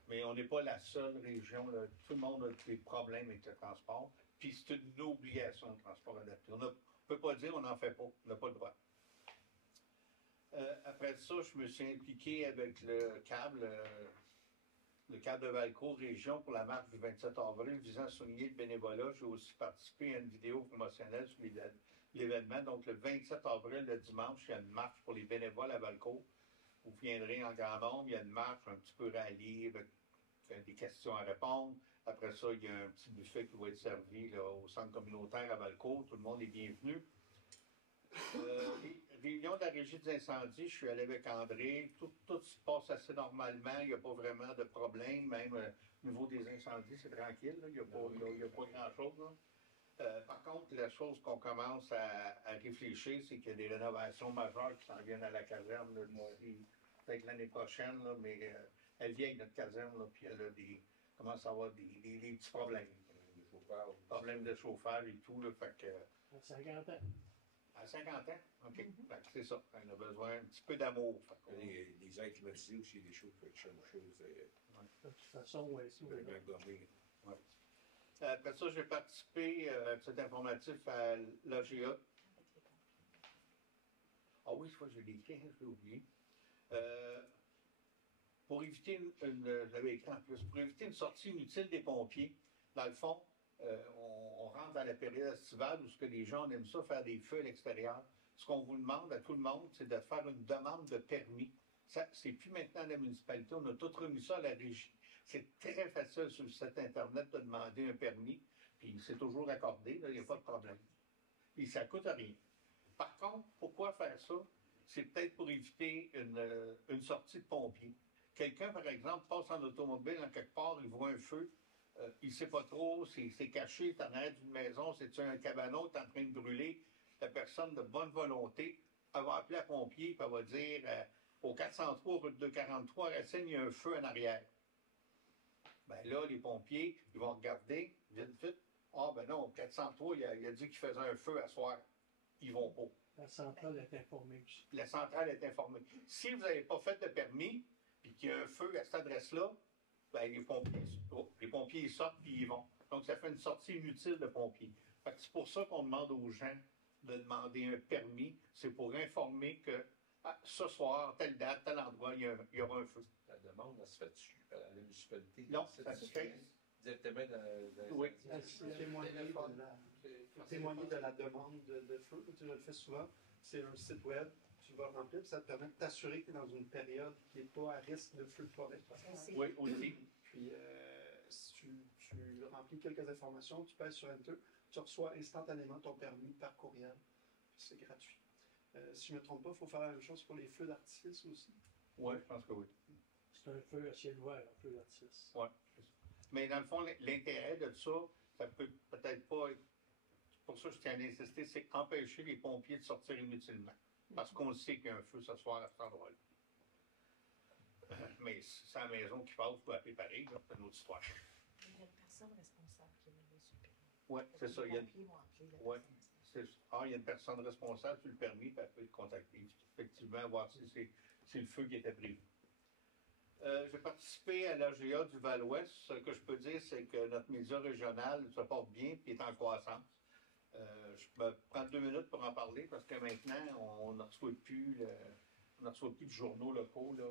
mais on n'est pas la seule région. Là. Tout le monde a des problèmes avec le transport. Puis c'est une obligation de transport adapté. On ne peut pas dire on n'en fait pas. On n'a pas le droit. Après ça, je me suis impliqué avec le câble de Valcourt Région pour la marche du 27 avril visant à souligner le bénévolat. J'ai aussi participé à une vidéo promotionnelle sur l'événement. Donc, le 27 avril, le dimanche, il y a une marche pour les bénévoles à Valcourt. Vous viendrez en grand nombre. Il y a une marche un petit peu ralliée avec des questions à répondre. Après ça, il y a un petit buffet qui va être servi là, au centre communautaire à Valcourt. Tout le monde est bienvenu. Réunion de la régie des incendies, je suis allé avec André. Tout se passe assez normalement. Il n'y a pas vraiment de problème. Même au niveau des incendies, c'est tranquille. Là. Il n'y a pas grand-chose. Par contre, la chose qu'on commence à réfléchir, c'est qu'il y a des rénovations majeures qui s'en viennent à la caserne. Peut-être l'année prochaine, là, mais elle est vieille, notre caserne, là, puis elle commence à avoir des petits problèmes. Problèmes de chauffage et tout. Là, fait que, À 50 ans. À 50 ans? OK. C'est ça. On a besoin un petit peu d'amour. Les airs climatisés aussi, des choses, chose. De toute façon, oui, c'est ouais. Après ça, j'ai participé à cet informatif à l'AGA. Ah oui, je crois que j'ai écrit, je l'ai oublié. Pour éviter je l'avais écrit en plus, pour éviter une sortie inutile des pompiers, dans le fond, on rentre dans la période estivale où ce que les gens aiment ça, faire des feux à l'extérieur. Ce qu'on vous demande à tout le monde, c'est de faire une demande de permis. C'est plus maintenant à la municipalité, on a tout remis ça à la régie. C'est très facile sur le site Internet de demander un permis, puis c'est toujours accordé, il n'y a pas de problème. Puis ça ne coûte rien. Par contre, pourquoi faire ça? C'est peut-être pour éviter une sortie de pompiers. Quelqu'un, par exemple, passe en automobile en quelque part, il voit un feu, il ne sait pas trop, c'est caché, t'en arrière d'une maison, c'est un cabanon, t'es en train de brûler. La personne de bonne volonté, elle va appeler un pompier, puis elle va dire au 403, route 243, Racine, il y a un feu en arrière. Ben là, les pompiers, ils vont regarder, vite. Ah ben non, 403, il a dit qu'il faisait un feu à soir. Ils vont pas. La centrale est informée aussi. La centrale est informée. Si vous n'avez pas fait de permis, puis qu'il y a un feu à cette adresse-là, ben les pompiers ils sortent puis ils vont. Donc, ça fait une sortie inutile de pompiers. C'est pour ça qu'on demande aux gens de demander un permis. C'est pour informer que ce soir, telle date, tel endroit, il y aura un feu. La demande, elle se fait-tu à la municipalité? Non, ça se fait directement dans oui. Témoigner de la demande de feu. Tu le fais souvent. C'est un site web. Tu vas remplir, puis ça te permet de t'assurer que tu es dans une période qui n'est pas à risque de feu de forêt. Oui, aussi. Puis, si tu remplis quelques informations, tu pèses sur Enter, tu reçois instantanément ton permis par courriel. C'est gratuit. Si je ne me trompe pas, il faut faire la même chose pour les feux d'artifice aussi. Oui, je pense que oui. C'est un feu à ciel ouvert, un feu d'artifice. Oui. Mais dans le fond, l'intérêt de ça, ça peut peut-être pas être. Pour ça, je tiens à insister, c'est empêcher les pompiers de sortir inutilement. Parce qu'on sait qu'il y a un feu ce soir à cet endroit-là. Mais si c'est la maison qui passe, vous appeler pareil, là, c'est une autre histoire. Il y a une personne responsable qui est levé sur le permis. Oui, c'est ça. Les pompiers vont appeler la Ouais. personne responsable. Il y a une personne responsable sur le permis, puis elle peut être contactée. Effectivement, voir si c'est le feu qui était prévu. J'ai participé à l'AGA du Val-Ouest. Ce que je peux dire, c'est que notre média régional se porte bien et est en croissance. Je me prends 2 minutes pour en parler parce que maintenant, on ne reçoit plus de journaux locaux. Là,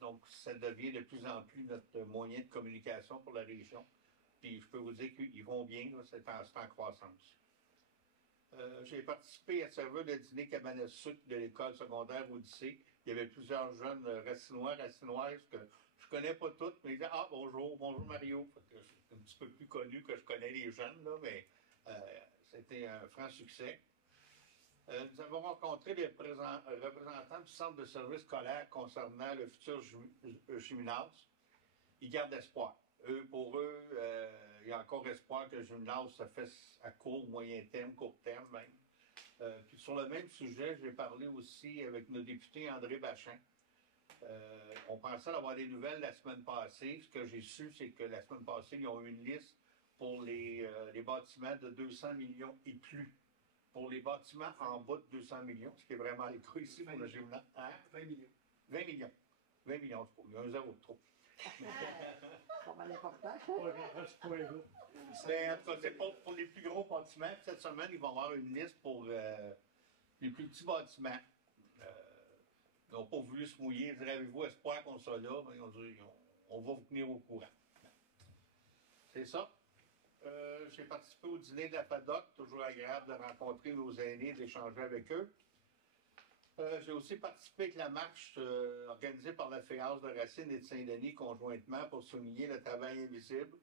donc, ça devient de plus en plus notre moyen de communication pour la région. Puis, je peux vous dire qu'ils vont bien, là, c'est en croissance. J'ai participé à serveur de dîner cabane à sucre de l'école secondaire Odyssée. Il y avait plusieurs jeunes racinoises que je ne connais pas toutes, mais ils disaient « Ah, bonjour Mario ». Je suis un petit peu plus connu que je connais les jeunes, là, mais c'était un franc succès. Nous avons rencontré les représentants du centre de service scolaire concernant le futur gymnase. Ils gardent espoir. Pour eux, il y a encore espoir que le gymnase se fasse à moyen terme, court terme même. Puis sur le même sujet, j'ai parlé aussi avec nos députés André Bachin. On pensait avoir des nouvelles la semaine passée. Ce que j'ai su, c'est que la semaine passée, ils ont eu une liste pour les bâtiments de 200 millions et plus. Pour les bâtiments en bas de 200 millions, ce qui est vraiment le cas ici pour le gymnase. Hein? 20 millions. 20 millions. 20 millions de trop. Il y a un zéro de trop. Pas mal important. Mais en tout cas, c'est pas pour les plus gros bâtiments. Cette semaine, ils vont avoir une liste pour les plus petits bâtiments. Ils n'ont pas voulu se mouiller. Ils disaient, avez-vous espoir qu'on soit là? Ils ont dit, on va vous tenir au courant. C'est ça. J'ai participé au dîner de la FADOC. Toujours agréable de rencontrer nos aînés, d'échanger avec eux. J'ai aussi participé avec la marche organisée par la FEAS de Racine et de Saint-Denis conjointement pour souligner le travail invisible.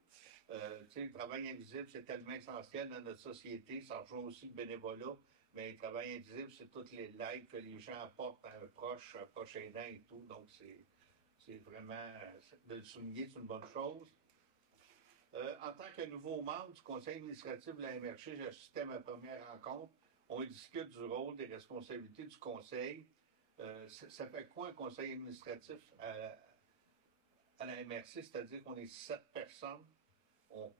Le travail invisible, c'est tellement essentiel dans notre société. Ça rejoint aussi le bénévolat. Mais le travail invisible, c'est toutes les likes que les gens apportent à un proche aidant et tout. Donc, c'est vraiment, de le souligner, c'est une bonne chose. En tant que nouveau membre du conseil administratif de la MRC, j'ai assisté à ma première rencontre. On discute du rôle, des responsabilités du conseil. Ça fait quoi un conseil administratif à la MRC? C'est-à-dire qu'on est 7 personnes.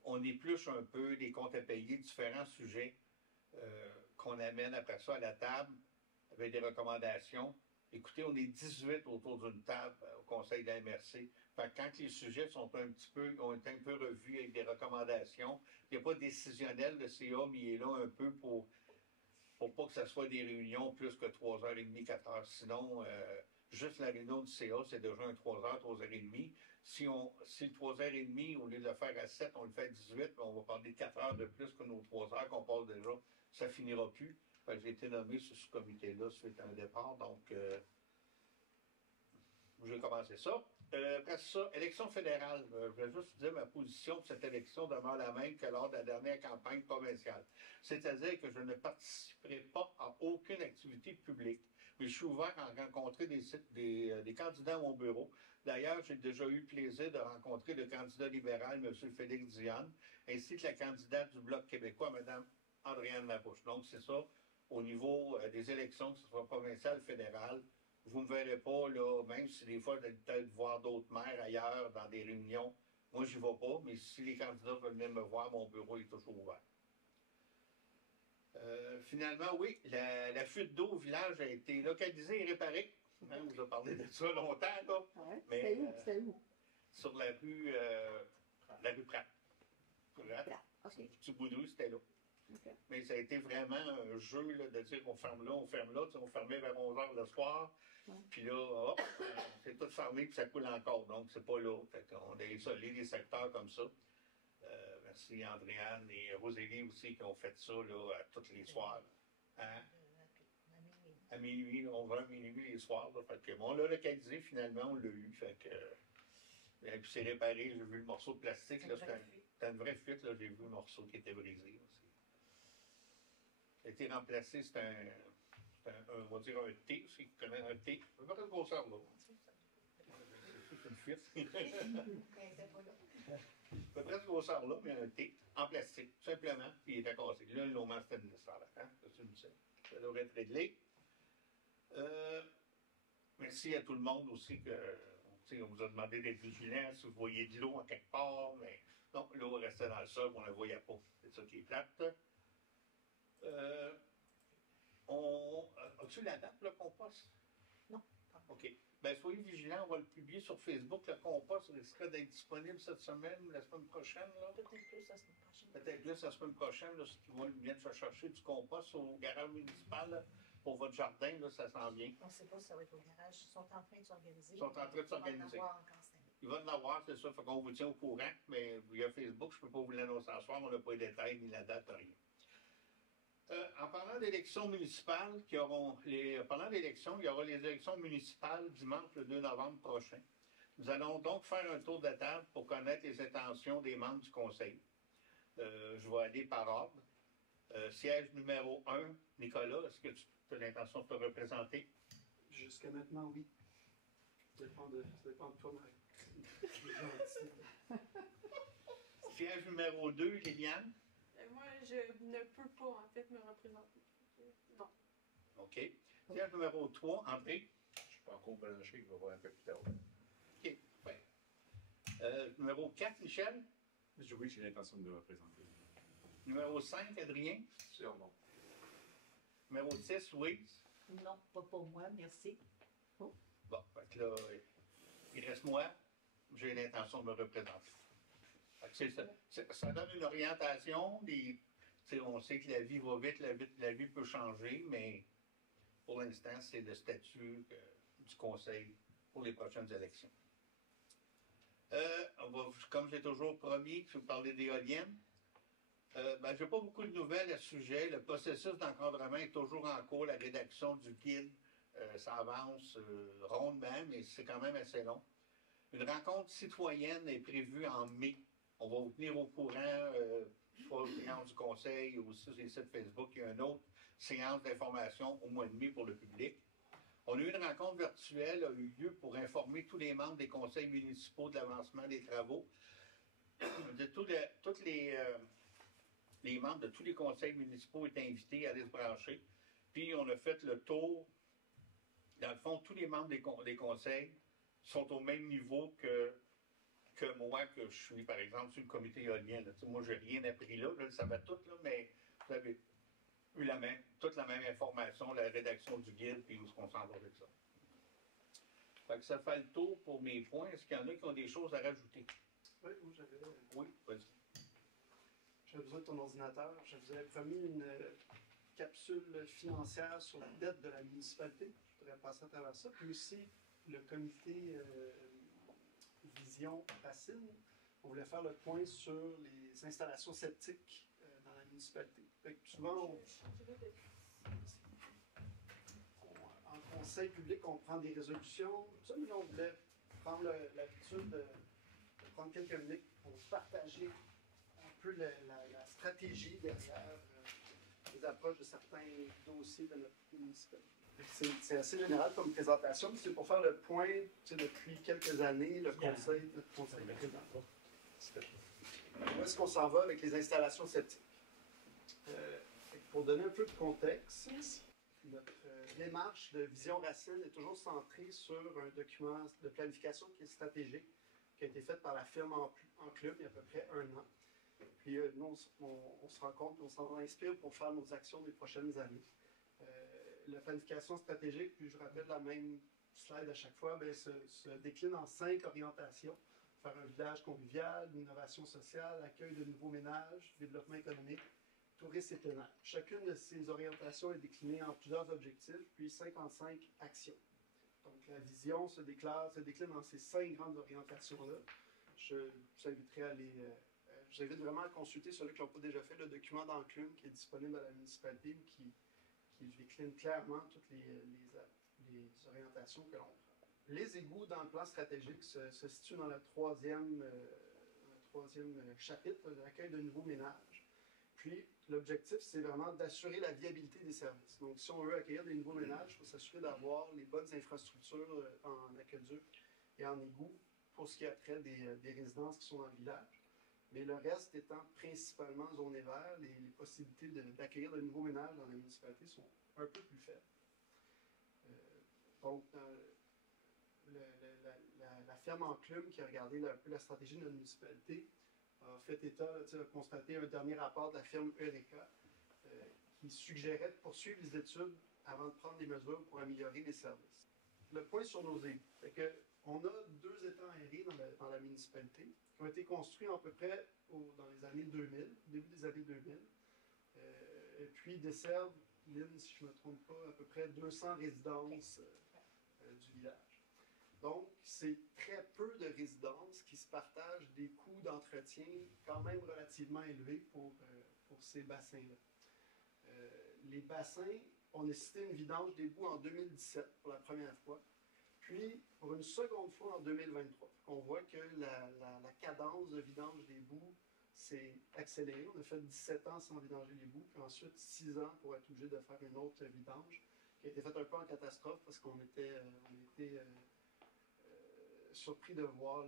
On épluche un peu les comptes à payer, différents sujets qu'on amène après ça à la table avec des recommandations. Écoutez, on est 18 autour d'une table au conseil de la MRC. Fait que quand les sujets ont été un peu revus avec des recommandations, il n'y a pas de décisionnel, le CA, mais il est là un peu pour pas que ce soit des réunions plus que 3h30, 4h. Sinon, juste la réunion du CA, c'est déjà un 3h, 3h30. Si le 3h30, au lieu de le faire à 7, on le fait à 18, on va parler de 4 heures de plus que nos 3 heures qu'on passe déjà. Ça finira plus. J'ai été nommé sur ce comité-là suite à un départ, donc j'ai commencé ça. Après ça, élection fédérale. Je vais juste vous dire ma position pour cette élection demeure la même que lors de la dernière campagne provinciale. C'est-à-dire que je ne participerai pas à aucune activité publique, mais je suis ouvert à rencontrer des candidats à mon bureau. D'ailleurs, j'ai déjà eu le plaisir de rencontrer le candidat libéral, M. Félix Diane, ainsi que la candidate du Bloc québécois, Mme Andréane Labouche. Donc, c'est ça, au niveau des élections, que ce soit provinciales, fédérales, vous ne me verrez pas, là, même si des fois, j'ai peut-être voir d'autres maires ailleurs dans des réunions. Moi, je n'y vais pas, mais si les candidats veulent venir me voir, mon bureau est toujours ouvert. Finalement, oui, la fuite d'eau au village a été localisée et réparée. Hein, on vous a parlé de ça longtemps, là. Ouais, Mais, c'était où? Sur la rue Pratt. OK. Petit bout de rue, c'était là. OK. Mais ça a été vraiment un jeu là, de dire on ferme là, on ferme là. Tu sais, on fermait vers 11h le soir. Ouais. Puis là, hop, c'est tout fermé puis ça coule encore. Donc, c'est pas là. Fait qu'on a isolé des secteurs comme ça. Merci Andréane et Rosélie aussi qui ont fait ça là, à tous les soirs. Hein? À minuit, 11h, minuit les soirs. Là. Fait que, bon, on l'a localisé finalement, on l'a eu. Fait que, et puis c'est réparé, j'ai vu le morceau de plastique. Là, c'était une vraie fuite, là, j'ai vu le morceau qui était brisé aussi. a été remplacé, on va dire un T, ceux qui connaissent un T. Je ne sais pas quelle grosseur, là. C'est une fuite. Mais c'est pas là. À peu près cette grosseur-là, mais un T, en plastique, tout simplement, puis il était cassé. Là, ils l'ont mis en stainless, ça, hein? Ça devrait être réglé. Merci à tout le monde aussi on vous a demandé d'être vigilant si vous voyez de l'eau en quelque part, mais non, l'eau restait dans le sol, on ne la voyait pas. C'est ça qui est plate. As-tu la date, le compost? Non. OK. Bien, soyez vigilants, on va le publier sur Facebook. Le compost risquerait d'être disponible cette semaine ou la semaine prochaine. Là. Peut-être plus la semaine prochaine. Peut-être plus la semaine prochaine, là, ceux qui viennent se chercher du compost au garage municipal là, pour votre jardin, là, ça s'en vient. On ne sait pas si ça va être au garage. Ils sont en train de s'organiser. Ils sont en train de s'organiser. Il va en avoir, c'est ça. Fait qu'on vous tient au courant, mais via Facebook, je ne peux pas vous l'annoncer ce soir. On n'a pas les détails, ni la date, rien. En parlant d'élections municipales, pendant l'élection, il y aura les élections municipales dimanche le 2 novembre prochain. Nous allons donc faire un tour de table pour connaître les intentions des membres du conseil. Je vais aller par ordre. Siège numéro 1, Nicolas, est-ce que tu as l'intention de te représenter? Jusqu'à maintenant, oui. Ça dépend de toi, Marie. Siège numéro 2, Liliane. Moi, je ne peux pas, en fait, me représenter. Non. OK. Siège numéro 3, André. Je suis pas encore branché, il va voir un peu plus tard. OK. Ouais. Numéro 4, Michel. Oui, j'ai l'intention de me représenter. Numéro 5, Adrien. Sûrement. Numéro 6, Louise. Non, pas pour moi, merci. Bon, fait que là, il reste moi. J'ai l'intention de me représenter. Fait que ça donne une orientation. On sait que la vie va vite, la vie peut changer, mais pour l'instant, c'est le statut du Conseil pour les prochaines élections. Comme j'ai toujours promis, je vais vous parler d'éoliennes. Je n'ai pas beaucoup de nouvelles à ce sujet. Le processus d'encadrement est toujours en cours. La rédaction du guide, ça avance rondement, mais c'est quand même assez long. Une rencontre citoyenne est prévue en mai. On va vous tenir au courant, soit aux séances du conseil ou aussi sur les sites Facebook. Il y a une autre séance d'information au mois de mai pour le public. On a eu une rencontre virtuelle, a eu lieu pour informer tous les membres des conseils municipaux de l'avancement des travaux. Tous les membres de tous les conseils municipaux étaient invités à aller se brancher. Puis on a fait le tour. Dans le fond, tous les membres des conseils sont au même niveau que moi, que je suis, par exemple, sur le comité éolien. Moi, je n'ai rien appris là, je le savais tout, là, mais vous avez eu toute la même information, la rédaction du guide, puis où est-ce qu'on s'en va avec ça. Fait que ça fait le tour pour mes points. Est-ce qu'il y en a qui ont des choses à rajouter? Oui, moi j'avais. Oui, vas-y. J'avais besoin de ton ordinateur. Je vous avais promis une capsule financière sur la dette de la municipalité. Je voudrais passer à travers ça. Puis aussi, le comité Vision Racine, on voulait faire le point sur les installations septiques dans la municipalité. Fait que souvent, en conseil public, on prend des résolutions. Ça, mais on voulait prendre l'habitude de prendre quelques minutes pour partager un peu la stratégie derrière les approches de certains dossiers de notre municipalité. C'est assez général comme présentation, mais c'est pour faire le point, depuis quelques années, notre conseil présent. Où est-ce qu'on s'en va avec les installations septiques? Pour donner un peu de contexte, notre démarche de Vision Racine est toujours centrée sur un document de planification qui est stratégique, qui a été fait par la firme Enclume il y a à peu près 1 an. Puis nous, on se rend compte, on s'en inspire pour faire nos actions des prochaines années. La planification stratégique, puis je rappelle la même slide à chaque fois, se décline en 5 orientations. Faire un village convivial, innovation sociale, accueil de nouveaux ménages, développement économique, tourisme et plein air. Chacune de ces orientations est déclinée en plusieurs objectifs, puis 55 actions. Donc la vision se décline dans ces 5 grandes orientations-là. Je vous inviterai à je vous invite vraiment à consulter ceux qui ne l'ont pas déjà fait, le document d'Enclume qui est disponible à la municipalité, qui décline clairement toutes les orientations que l'on prend. Les égouts dans le plan stratégique se situent dans le troisième chapitre, l'accueil de nouveaux ménages. Puis, l'objectif, c'est vraiment d'assurer la viabilité des services. Donc, si on veut accueillir des nouveaux ménages, il faut s'assurer d'avoir les bonnes infrastructures en aqueduc et en égout pour ce qui est après des résidences qui sont dans le village. Mais le reste étant principalement zoné vert, les possibilités d'accueillir de nouveaux ménages dans la municipalité sont un peu plus faibles. Donc, la ferme Enclume qui a regardé un peu la stratégie de notre municipalité a fait état, a constaté un dernier rapport de la firme Eureka qui suggérait de poursuivre les études avant de prendre des mesures pour améliorer les services. Le point sur nos égouts, c'est qu'on a 2 étangs aérés dans la municipalité qui ont été construits à peu près dans les années 2000, début des années 2000, et puis desservent, Lynn, si je ne me trompe pas, à peu près 200 résidences du village. Donc, c'est très peu de résidences qui se partagent des coûts d'entretien quand même relativement élevés pour ces bassins-là. Les bassins, on a cité une vidange d'égouts en 2017 pour la première fois, puis pour une seconde fois en 2023. On voit que la cadence de vidange d'égouts s'est accélérée. On a fait 17 ans sans vidanger les bouts, puis ensuite 6 ans pour être obligé de faire une autre vidange, qui a été faite un peu en catastrophe parce qu'on était surpris de voir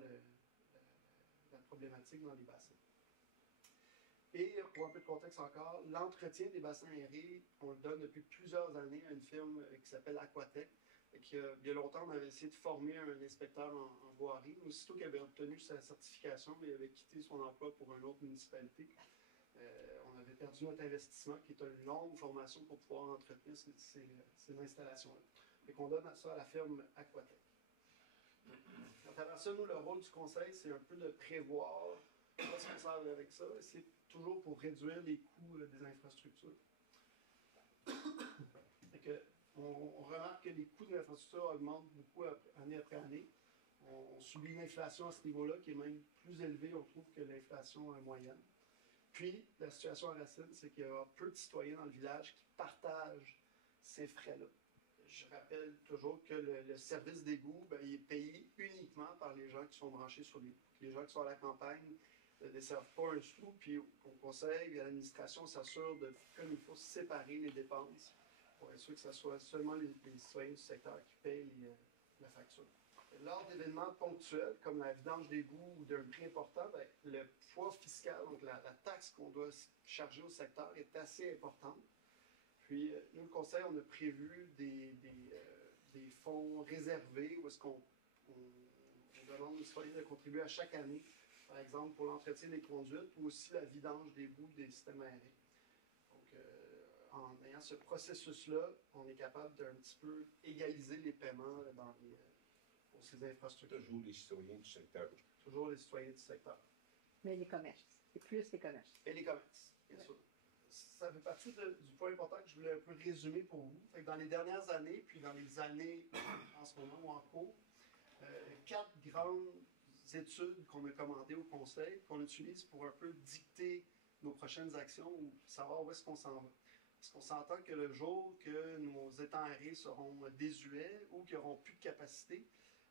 la problématique dans les bassins. Et pour un peu de contexte encore, l'entretien des bassins aérés, on le donne depuis plusieurs années à une firme qui s'appelle Aquatec. Et il y a longtemps, on avait essayé de former un inspecteur en voirie. Aussitôt qu'il avait obtenu sa certification, il avait quitté son emploi pour une autre municipalité. On avait perdu notre investissement, qui est une longue formation pour pouvoir entretenir ces installations-là. Et qu'on donne ça à la firme Aquatec. À travers ça, nous, le rôle du conseil, c'est un peu de prévoir ce qu'on s'en va avec ça. C'est toujours pour réduire les coûts des infrastructures. On remarque que les coûts de l'infrastructure augmentent beaucoup année après année. On subit une inflation à ce niveau-là qui est même plus élevée, on trouve, que l'inflation moyenne. Puis, la situation à Racine, c'est qu'il y a peu de citoyens dans le village qui partagent ces frais-là. Je rappelle toujours que le service d'égout, il est payé uniquement par les gens qui sont branchés sur les bouts. Les gens qui sont à la campagne ne desservent pas un sou, puis au conseil et à l'administration, on s'assure de, comme il faut, séparer les dépenses pour être sûr que ce soit seulement les citoyens du secteur qui payent la facture. Lors d'événements ponctuels, comme la vidange d'égout ou d'un prix important, le poids fiscal, donc la taxe qu'on doit charger au secteur est assez importante. Puis, nous, le conseil, on a prévu des fonds réservés où est-ce qu'on demande aux citoyens de contribuer à chaque année, par exemple pour l'entretien des conduites ou aussi la vidange des bouts des systèmes aérés. Donc, en ayant ce processus-là, on est capable d'un petit peu égaliser les paiements pour ces infrastructures. Toujours les citoyens du secteur. Toujours les citoyens du secteur. Mais les commerces, c'est plus les commerces. Et les commerces, bien sûr. Ça fait partie du point important que je voulais un peu résumer pour vous. Fait que dans les dernières années, puis dans les années en ce moment ou en cours, 4 grandes études qu'on a commandées au conseil, qu'on utilise pour un peu dicter nos prochaines actions ou savoir où est-ce qu'on s'en va. Parce qu'on s'entend que le jour que nos étangs aérés seront désuets ou qu'ils n'auront plus de capacité,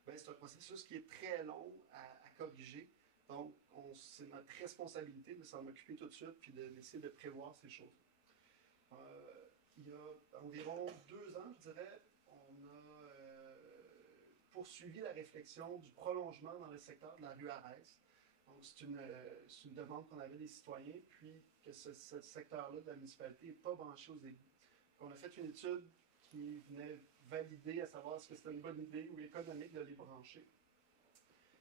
c'est un processus qui est très long à corriger. Donc, c'est notre responsabilité de s'en occuper tout de suite puis d'essayer de prévoir ces choses. Il y a environ 2 ans, je dirais, on a poursuivi la réflexion du prolongement dans le secteur de la rue Arès. Donc, c'est une demande qu'on avait des citoyens, puis que ce secteur-là de la municipalité n'est pas branché aux égouts. On a fait une étude qui venait valider à savoir si c'était une bonne idée ou économique de les brancher.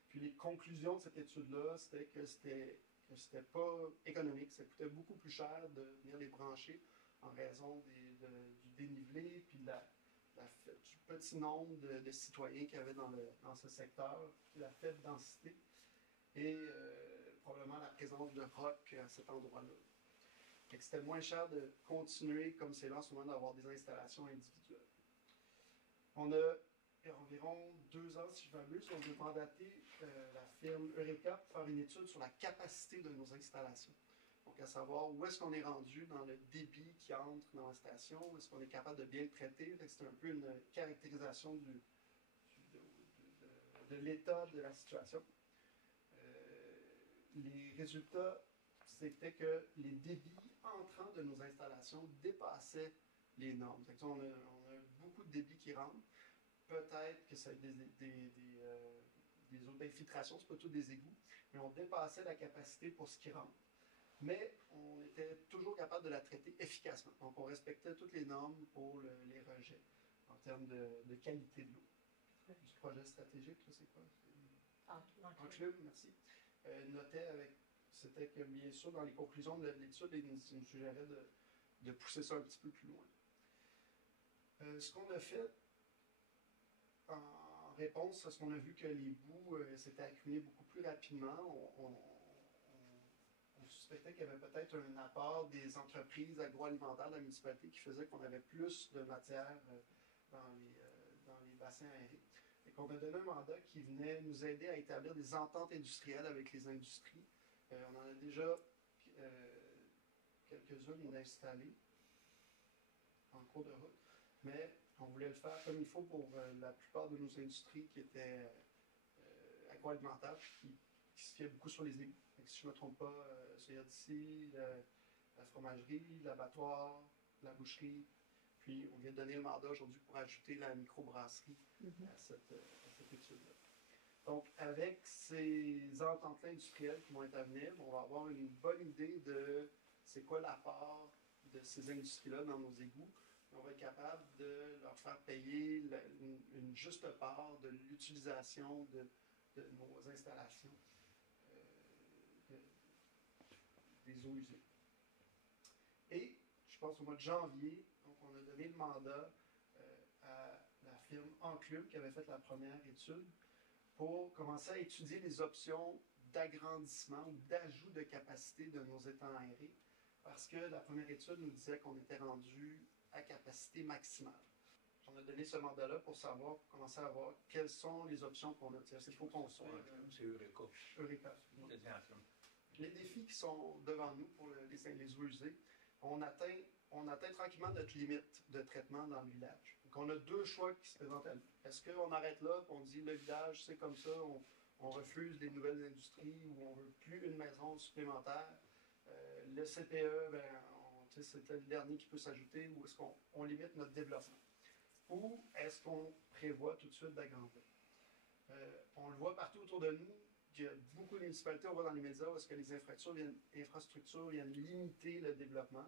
Puis les conclusions de cette étude-là, c'était que c'était pas économique. Ça coûtait beaucoup plus cher de venir les brancher en raison du dénivelé, puis du petit nombre de citoyens qu'il y avait dans ce secteur, puis la faible densité, et probablement la présence de rocs à cet endroit-là. C'était moins cher de continuer, comme c'est là en ce moment, d'avoir des installations individuelles. On a environ 2 ans, si je m'abuse, on a mandaté la firme Eureka pour faire une étude sur la capacité de nos installations. Donc, à savoir où est-ce qu'on est rendu dans le débit qui entre dans la station, où est-ce qu'on est capable de bien le traiter. C'est un peu une caractérisation de l'état de la situation. Les résultats, c'était que les débits entrants de nos installations dépassait les normes. Fait que, on a beaucoup de débit qui rentre. Peut-être que ça a des eaux d'infiltration, c'est pas tout des égouts, mais on dépassait la capacité pour ce qui rentre. Mais on était toujours capable de la traiter efficacement. Donc, on respectait toutes les normes pour les rejets en termes de qualité de l'eau. Du projet stratégique, là, c'est quoi? Enclume, merci. C'était que bien sûr, dans les conclusions de l'étude, il nous suggérait de pousser ça un petit peu plus loin. Ce qu'on a fait en réponse à ce qu'on a vu que les boues s'étaient accumulés beaucoup plus rapidement, on suspectait qu'il y avait peut-être un apport des entreprises agroalimentaires de la municipalité qui faisait qu'on avait plus de matière dans les bassins aérés. Et qu'on a donné un mandat qui venait nous aider à établir des ententes industrielles avec les industries. On en a déjà quelques-unes installées en cours de route, mais on voulait le faire comme il faut pour la plupart de nos industries qui étaient agroalimentaires, qui se fiaient beaucoup sur les égouts. Si je ne me trompe pas, c'est d'ici la fromagerie, l'abattoir, la boucherie. Puis on vient de donner le mandat aujourd'hui pour ajouter la microbrasserie à cette étude-là. Donc, avec ces ententes-là industrielles qui vont être à venir, on va avoir une bonne idée de c'est quoi l'apport de ces industries-là dans nos égouts. On va être capable de leur faire payer une juste part de l'utilisation de nos installations des eaux usées. Et, je pense au mois de janvier, donc on a donné le mandat à la firme Enclume qui avait fait la première étude pour commencer à étudier les options d'agrandissement ou d'ajout de capacité de nos étangs aérés, parce que la première étude nous disait qu'on était rendu à capacité maximale. On a donné ce mandat-là pour commencer à voir quelles sont les options qu'on a. C'est faut qu'on soit. C'est Eureka. Eureka. Les défis qui sont devant nous pour les eaux usées, on atteint tranquillement notre limite de traitement dans le village. Donc, on a deux choix qui se présentent à nous. Est-ce qu'on arrête là et on dit le village, c'est comme ça, on refuse des nouvelles industries ou on ne veut plus une maison supplémentaire? Le CPE, c'est le dernier qui peut s'ajouter, ou est-ce qu'on limite notre développement? Ou est-ce qu'on prévoit tout de suite d'agrandir? On le voit partout autour de nous. Il y a beaucoup de municipalités, on voit dans les médias, où est-ce que les infrastructures viennent limiter le développement.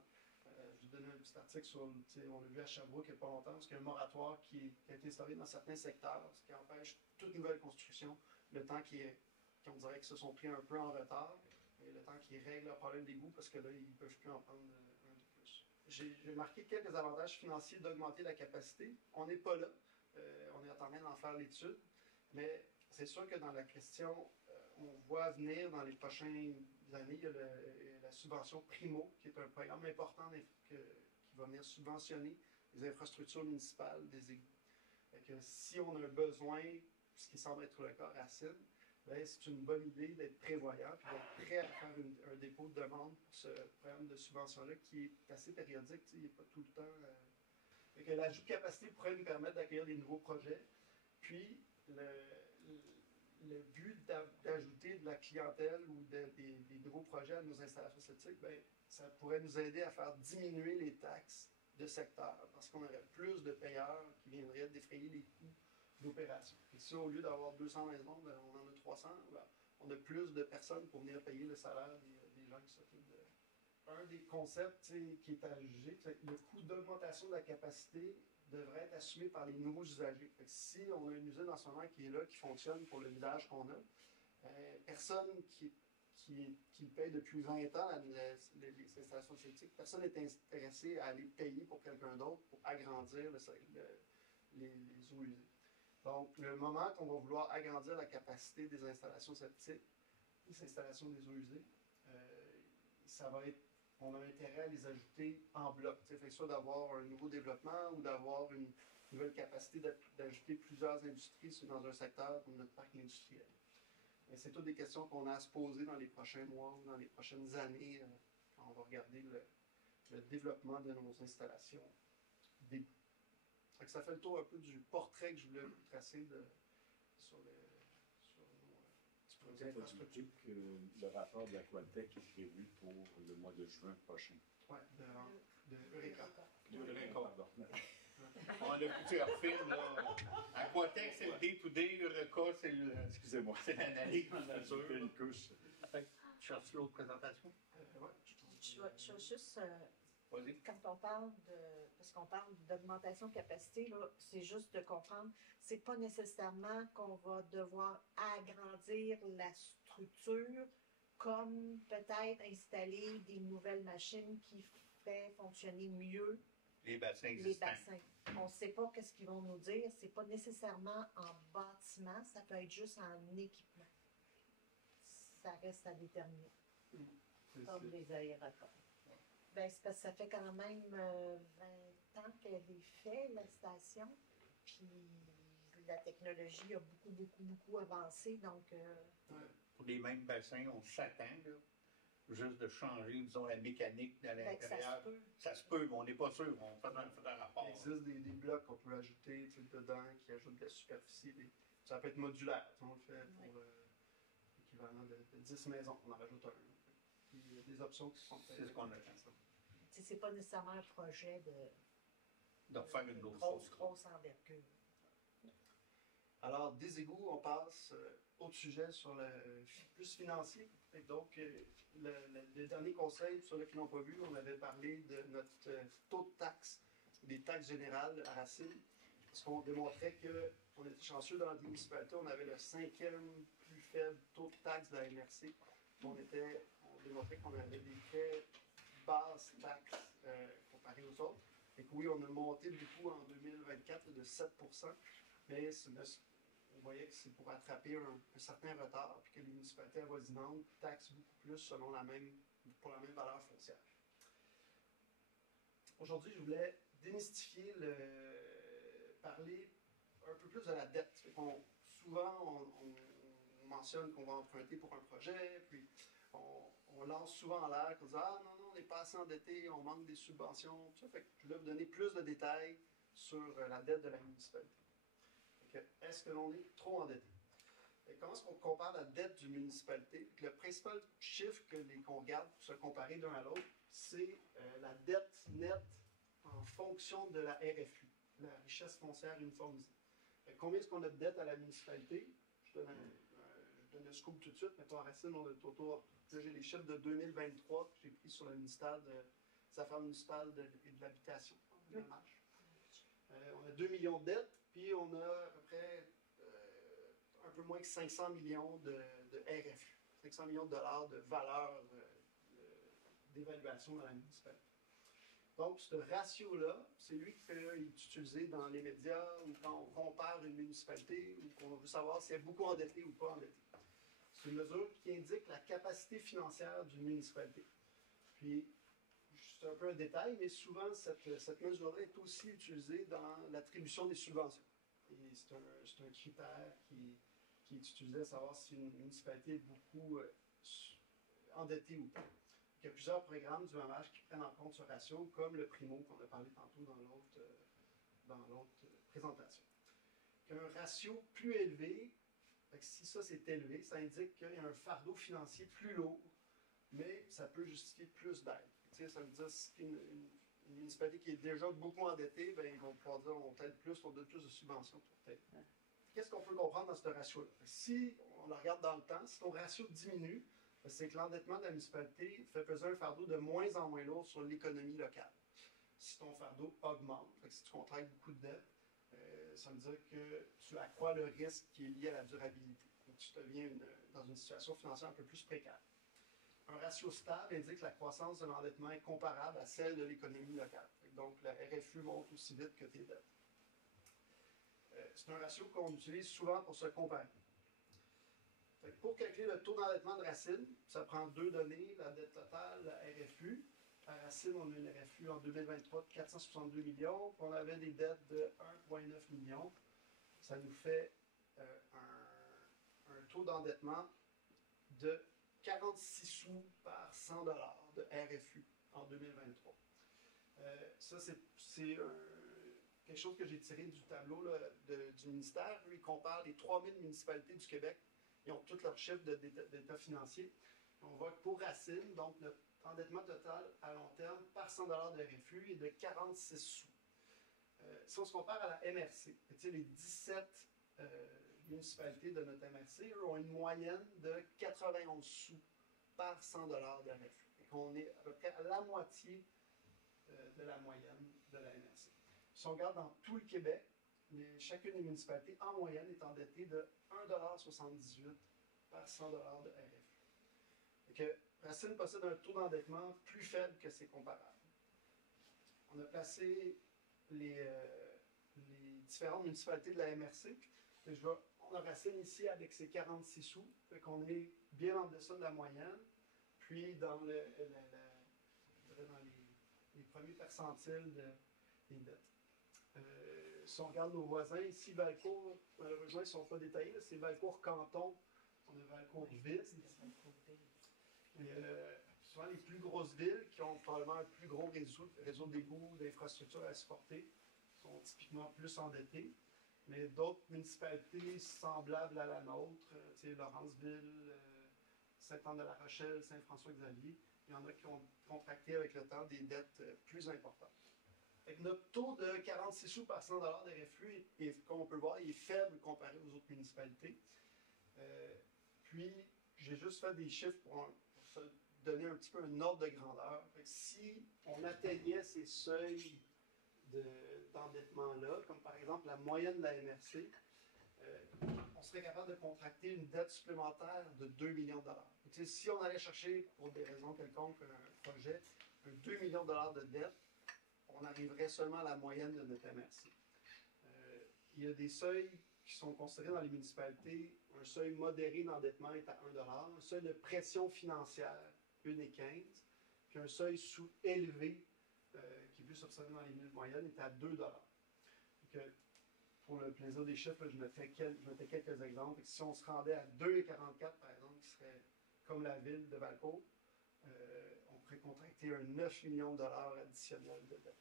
Je vais donner un petit article sur, on l'a vu à Sherbrooke il n'y a pas longtemps, parce qu'il y a un moratoire qui a été instauré dans certains secteurs, ce qui empêche toute nouvelle construction, le temps qu'on dirait qu'ils se sont pris un peu en retard, et le temps qu'ils règlent leur problème d'égout, parce que là, ils ne peuvent plus en prendre un de plus. J'ai marqué quelques avantages financiers d'augmenter la capacité. On n'est pas là, on est en train d'en faire l'étude, mais c'est sûr que dans la question, on voit venir dans les prochaines années, il y a la subvention Primo, qui est un programme important qui va venir subventionner les infrastructures municipales des égouts. Si on a un besoin, ce qui semble être le cas à Racine, c'est une bonne idée d'être prévoyant et d'être prêt à faire un dépôt de demande pour ce programme de subvention-là qui est assez périodique, il n'est pas tout le temps. L'ajout de capacité pourrait nous permettre d'accueillir des nouveaux projets. Puis, le but d'ajouter de la clientèle ou des nouveaux projets à nos installations septiques, ça pourrait nous aider à faire diminuer les taxes de secteur parce qu'on aurait plus de payeurs qui viendraient défrayer les coûts d'opération. Et ça, au lieu d'avoir 200 maisons, on en a 300, on a plus de personnes pour venir payer le salaire des gens qui s'occupent de. Un des concepts qui est à juger, c'est que le coût d'augmentation de la capacité devrait être assumé par les nouveaux usagers. Si on a une usine en ce moment qui est là, qui fonctionne pour le village qu'on a, personne qui paye depuis 20 ans les installations septiques, personne n'est intéressé à aller payer pour quelqu'un d'autre pour agrandir les eaux usées. Donc, le moment qu'on va vouloir agrandir la capacité des installations septiques, des installations des eaux usées, on a intérêt à les ajouter en bloc. Fait soit d'avoir un nouveau développement ou d'avoir une nouvelle capacité d'ajouter plusieurs industries dans un secteur comme notre parc industriel. C'est toutes des questions qu'on a à se poser dans les prochains mois ou dans les prochaines années quand on va regarder le développement de nos installations d'égout. Ça fait le tour un peu du portrait que je voulais vous tracer sur nos infrastructures. Que le rapport de l'Aquatec est prévu pour le mois de juin prochain. Oui, Eureka. On a plusieurs films, là. Aquatech, c'est le day-to-day. Eureka, c'est le... Excusez-moi. C'est l'analyse. Ajouter une couche. Tu cherches l'autre présentation? Ouais. Je vais juste, Vas-y. quand on parle de, parce qu'on parle d'augmentation de capacité, là, c'est juste de comprendre, c'est pas nécessairement qu'on va devoir agrandir la structure, comme peut-être installer des nouvelles machines qui feraient fonctionner mieux Les bassins les existants. bassins. On ne sait pas qu'est-ce qu'ils vont nous dire. C'est pas nécessairement en bâtiment, ça peut être juste en équipement. Ça reste à déterminer. Comme les aéroports. Ben, c'est parce que ça fait quand même 20 ans qu'elle est faite, la station. Puis la technologie a beaucoup avancé. Donc, Pour les mêmes bassins, on s'attend, là, juste de changer, disons, la mécanique de ben, que ça l'intérieur. se peut. Ça se peut, mais on n'est pas sûr. On fait un rapport. Il existe des blocs qu'on peut ajouter dedans qui ajoutent de la superficie. Ça peut être modulaire. On le fait pour l'équivalent de 10 maisons. On en rajoute un. Puis, il y a des options qui sont C'est ce qu'on attend. Tu sais, c'est pas nécessairement un projet De faire une autre chose. grosse envergure. Alors, des égouts, on passe autre sujet sur le plus financier. Et donc, le dernier conseil, pour ceux qui n'ont pas vu, on avait parlé de notre taux de taxe, des taxes générales à Racine, parce qu'on démontrait qu'on était chanceux dans la municipalité, on avait le 5e plus faible taux de taxe de la MRC. On démontrait qu'on avait des très basses taxes comparées aux autres. Et que oui, on a monté beaucoup en 2024 de 7%, mais on voyait que c'est pour rattraper un certain retard, puis que les municipalités avoisinantes taxent beaucoup plus pour la même valeur foncière. Aujourd'hui, je voulais démystifier parler un peu plus de la dette. Souvent, on mentionne qu'on va emprunter pour un projet, puis on lance souvent en l'air qu'on dit « Ah non, on n'est pas assez endetté, on manque des subventions. » Tout ça. Fait que je voulais vous donner plus de détails sur la dette de la municipalité. Est-ce que l'on est trop endetté? Et comment est-ce qu'on compare la dette d'une municipalité? Le principal chiffre qu'on regarde pour se comparer d'un à l'autre, c'est la dette nette en fonction de la RFU, la richesse foncière uniformisée. Combien est-ce qu'on a de dette à la municipalité? Je donne le scoop tout de suite, mais pour Racine, on est autour. Là, j'ai les chiffres de 2023 que j'ai pris sur le ministère des Affaires municipales et de l'Habitation. Oui. On a 2 millions de dettes, puis on a à peu près un peu moins que 500 millions de RFU, 500 millions de dollars de valeur d'évaluation dans la municipalité. Donc, ce ratio-là, c'est lui qui est utilisé dans les médias ou quand on compare une municipalité ou qu'on veut savoir si elle est beaucoup endettée ou pas endettée. C'est une mesure qui indique la capacité financière d'une municipalité. Puis, c'est un peu un détail, mais souvent, cette mesure-là est aussi utilisée dans l'attribution des subventions. Et c'est un critère qui est utilisé à savoir si une municipalité est beaucoup endettée ou pas. Il y a plusieurs programmes du MH qui prennent en compte ce ratio, comme le Primo qu'on a parlé tantôt dans l'autre présentation. Un ratio plus élevé, si ça c'est élevé, ça indique qu'il y a un fardeau financier plus lourd, mais ça peut justifier plus d'aide. Ça veut dire que si une municipalité qui est déjà beaucoup endettée, ben, ils vont pouvoir dire on t'aide plus, on donne plus de subventions pour t'aider. Qu'est-ce qu'on peut comprendre dans ce ratio-là? Si on le regarde dans le temps, si ton ratio diminue, c'est que l'endettement de la municipalité fait peser un fardeau de moins en moins lourd sur l'économie locale. Si ton fardeau augmente, si tu contractes beaucoup de dettes, ça veut dire que tu accrois le risque qui est lié à la durabilité. Donc, tu deviens dans une situation financière un peu plus précaire. Un ratio stable indique que la croissance de l'endettement est comparable à celle de l'économie locale. Donc, la RFU monte aussi vite que tes dettes. C'est un ratio qu'on utilise souvent pour se comparer. Pour calculer le taux d'endettement de Racine, ça prend deux données, la dette totale, la RFU. À Racine, on a une RFU en 2023 de 462 millions, puis on avait des dettes de 1,9 million. Ça nous fait un taux d'endettement de 46 sous par 100 $ de RFU en 2023. Ça, c'est quelque chose que j'ai tiré du tableau là, du ministère. Lui, il compare les 3000 municipalités du Québec. Ils ont tous leurs chiffres d'état financier. On voit que pour Racine, donc notre endettement total à long terme par 100 $ de RFU est de 46 sous. Si on se compare à la MRC, les 17 municipalités de notre MRC, eux, ont une moyenne de 91 sous par 100 $ de RFU. On est à peu près à la moitié de la moyenne de la MRC. Si on regarde dans tout le Québec, chacune des municipalités, en moyenne, est endettée de 1,78 $ par 100 $ de RFU. Donc, Racine possède un taux d'endettement plus faible que ses comparables. On a placé les différentes municipalités de la MRC. On a Racine ici avec ses 46 sous, donc on est bien en deçà de la moyenne, puis dans les premiers percentiles des dettes. Si on regarde nos voisins, ici, Valcourt, malheureusement, ils ne sont pas détaillés, c'est Valcourt-Canton, on a Valcourt-Ville. Souvent, les plus grosses villes qui ont probablement un plus gros réseau d'égouts, d'infrastructures à supporter, sont typiquement plus endettées. Mais d'autres municipalités semblables à la nôtre, Laurensville, Sainte-Anne-de-la-Rochelle, Saint-François-Xavier, il y en a qui ont contracté avec le temps des dettes plus importantes. Notre taux de 46 sous par 100 $ de RFU, comme on peut le voir, il est faible comparé aux autres municipalités. Puis, j'ai juste fait des chiffres pour se donner un petit peu un ordre de grandeur. Si on atteignait ces seuils d'endettement-là, comme par exemple la moyenne de la MRC, on serait capable de contracter une dette supplémentaire de 2 millions $. Si on allait chercher, pour des raisons quelconques, un projet, 2 millions $ de dette, on arriverait seulement à la moyenne de notre MRC. Il y a des seuils qui sont considérés dans les municipalités. Un seuil modéré d'endettement est à 1 $, un seuil de pression financière, 1,15 $, puis un seuil sous-élevé, qui est plus observé dans les villes moyennes, est à 2 $. Donc, pour le plaisir des chiffres, je mettais quelques exemples. Si on se rendait à 2,44 par exemple, qui serait comme la ville de Valcourt, on pourrait contracter un 9 millions $ additionnel de dette.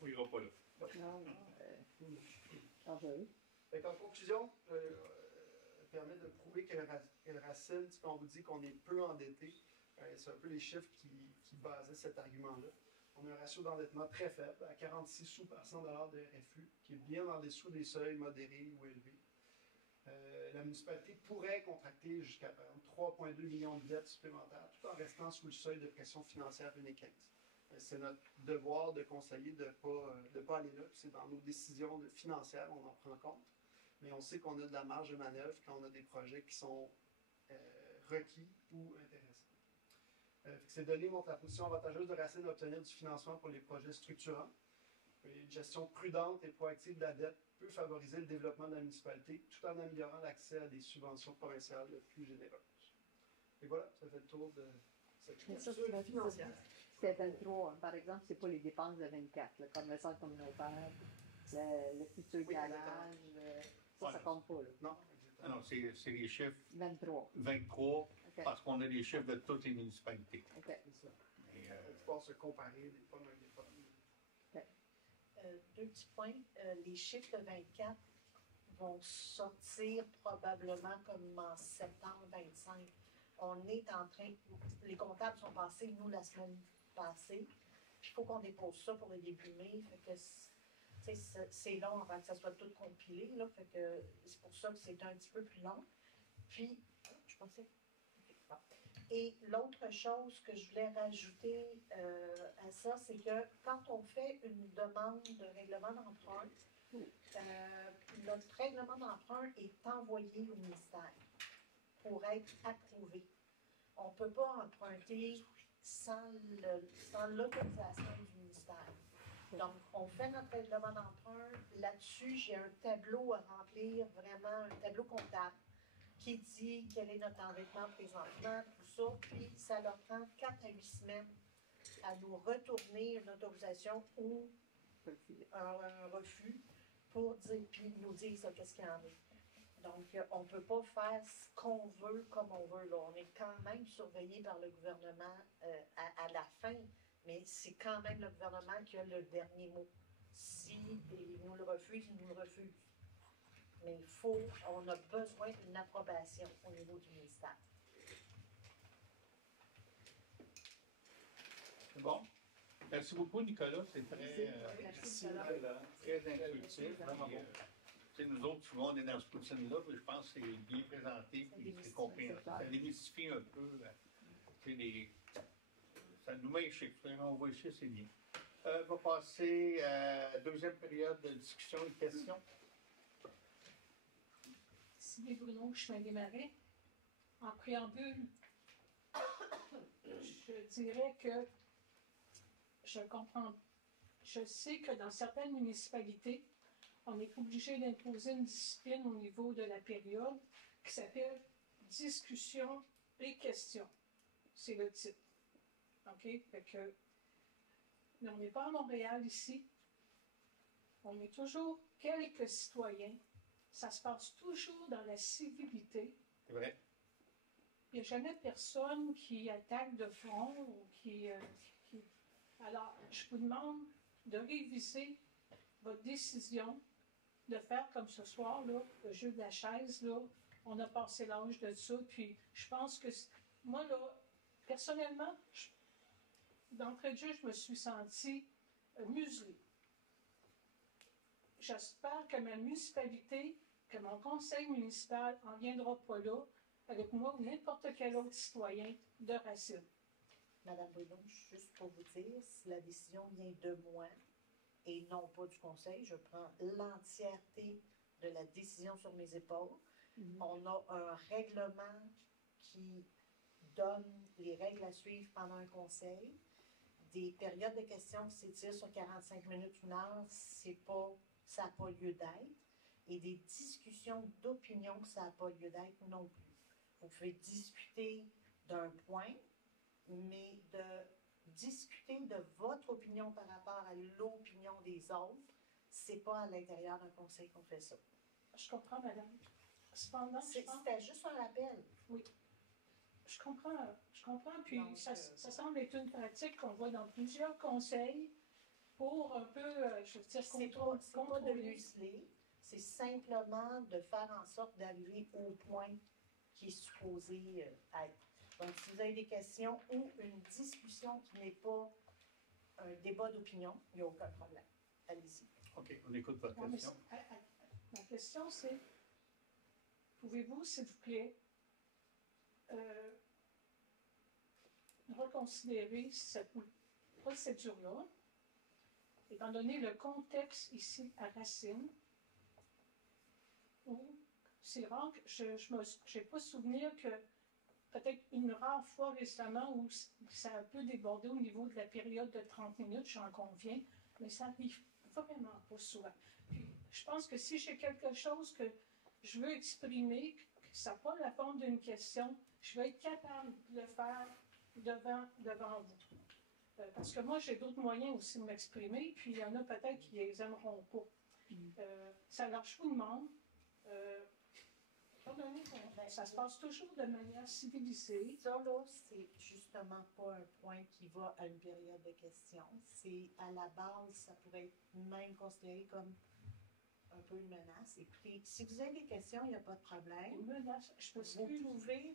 Oui, il ne va pas là. En conclusion, permet de prouver que Racine, quand on vous dit qu'on est peu endetté, c'est un peu les chiffres qui basaient cet argument-là. On a un ratio d'endettement très faible, à 46 sous par 100 $ de RFU, qui est bien en dessous des seuils modérés ou élevés. La municipalité pourrait contracter jusqu'à 3,2 millions de dettes supplémentaires, tout en restant sous le seuil de pression financière 1,15 $. C'est notre devoir de conseiller de ne pas aller là. C'est dans nos décisions financières, on en prend compte. Mais on sait qu'on a de la marge de manœuvre quand on a des projets qui sont requis ou intéressants. Ces données montrent la position avantageuse de Racine d'obtenir du financement pour les projets structurants. Une gestion prudente et proactive de la dette peut favoriser le développement de la municipalité tout en améliorant l'accès à des subventions provinciales plus généreuses. Et voilà, ça fait le tour de cette culture financière. C'est 23, par exemple, c'est pas les dépenses de 24, là, comme le centre communautaire, le futur garage, ça compte pas. Là. Non, non, c'est les chiffres 23. 23, parce qu'on a les chiffres de toutes les municipalités. Okay. C'est ça. Et pouvoir se comparer des pommes avec des pommes. Deux petits points. Les chiffres de 24 vont sortir probablement comme en septembre 25. On est en train, les comptables sont passés, nous, la semaine passée. Il faut qu'on dépose ça pour le début mai. Fait que c'est long avant que ça soit tout compilé. Là, fait que c'est pour ça que c'est un petit peu plus long. Puis, je pensais. Et l'autre chose que je voulais rajouter à ça, c'est que quand on fait une demande de règlement d'emprunt, notre règlement d'emprunt est envoyé au ministère pour être approuvé. On ne peut pas emprunter sans l'autorisation du ministère. Donc, on fait notre règlement d'emprunt. Là-dessus, j'ai un tableau à remplir, vraiment un tableau comptable, qui dit quel est notre endettement présentement, tout ça, puis ça leur prend 4 à 8 semaines à nous retourner une autorisation ou un refus pour dire, puis nous dire ça, qu'est-ce qu'il y en a. Donc, on ne peut pas faire ce qu'on veut comme on veut. Là. On est quand même surveillé par le gouvernement à la fin, mais c'est quand même le gouvernement qui a le dernier mot. Si il nous le refuse, il nous le refuse. Mais on a besoin d'une approbation au niveau du ministère. C'est bon? Merci beaucoup, Nicolas. C'est très, Merci, très intuitif. Vraiment bon. Nous autres, souvent, on est dans ce poutine-là, mais je pense que c'est bien présenté et c'est compréhensible. Ça démystifie un peu. Ça nous met les chiffres. On voit ici, c'est bien. On va passer à la deuxième période de discussion et questions. Sylvie Bruno, chemin des Marais. En préambule, je dirais que je sais que dans certaines municipalités, on est obligé d'imposer une discipline au niveau de la période qui s'appelle discussion et questions. C'est le titre. OK? Mais on n'est pas à Montréal ici. On est toujours quelques citoyens. Ça se passe toujours dans la civilité. C'est vrai. Il n'y a jamais personne qui attaque de front ou qui. Alors, je vous demande de réviser votre décision de faire comme ce soir, là, le jeu de la chaise, là. On a passé l'âge de ça, puis je pense que, moi, là, personnellement, d'entrée de jeu, je me suis sentie muselée. J'espère que ma municipalité, que mon conseil municipal n'en viendra pas là, avec moi ou n'importe quel autre citoyen de Racine. Madame Bruno, juste pour vous dire, si la décision vient de moi et non pas du conseil, je prends l'entièreté de la décision sur mes épaules. On a un règlement qui donne les règles à suivre pendant un conseil. Des périodes de questions qui s'étirent sur 45 minutes, une heure, ça n'a pas lieu d'être. Et des discussions d'opinion, ça n'a pas lieu d'être non plus. Vous pouvez discuter d'un point, mais de discuter de votre opinion par rapport à l'opinion des autres, c'est pas à l'intérieur d'un conseil qu'on fait ça. Je comprends, madame. Cependant, c'était juste un rappel. Oui. Je comprends, puis donc, ça semble être une pratique qu'on voit dans plusieurs conseils pour un peu, je veux dire, c'est pas de museler, c'est simplement de faire en sorte d'arriver au point qui est supposé être. Donc, si vous avez des questions ou une discussion qui n'est pas un débat d'opinion, il n'y a aucun problème. Allez-y. OK, on écoute votre question. Ma question, c'est, pouvez-vous, s'il vous plaît, reconsidérer cette procédure-là, étant donné le contexte ici à Racine, où c'est rare que je n'ai pas souvenir que peut-être une rare fois récemment où ça a un peu débordé au niveau de la période de 30 minutes, j'en conviens, mais ça n'arrive vraiment pas souvent. Puis, je pense que si j'ai quelque chose que je veux exprimer, que ça prend la forme d'une question, je vais être capable de le faire devant vous. Parce que moi, j'ai d'autres moyens aussi de m'exprimer, puis il y en a peut-être qui les aimeront pas. Alors, je vous demande, ça se passe toujours de manière civilisée. Ça, là, c'est justement pas un point qui va à une période de questions. C'est à la base, ça pourrait être même considéré comme un peu une menace. Et puis, si vous avez des questions, il n'y a pas de problème. Une menace, je peux vous pouvez donner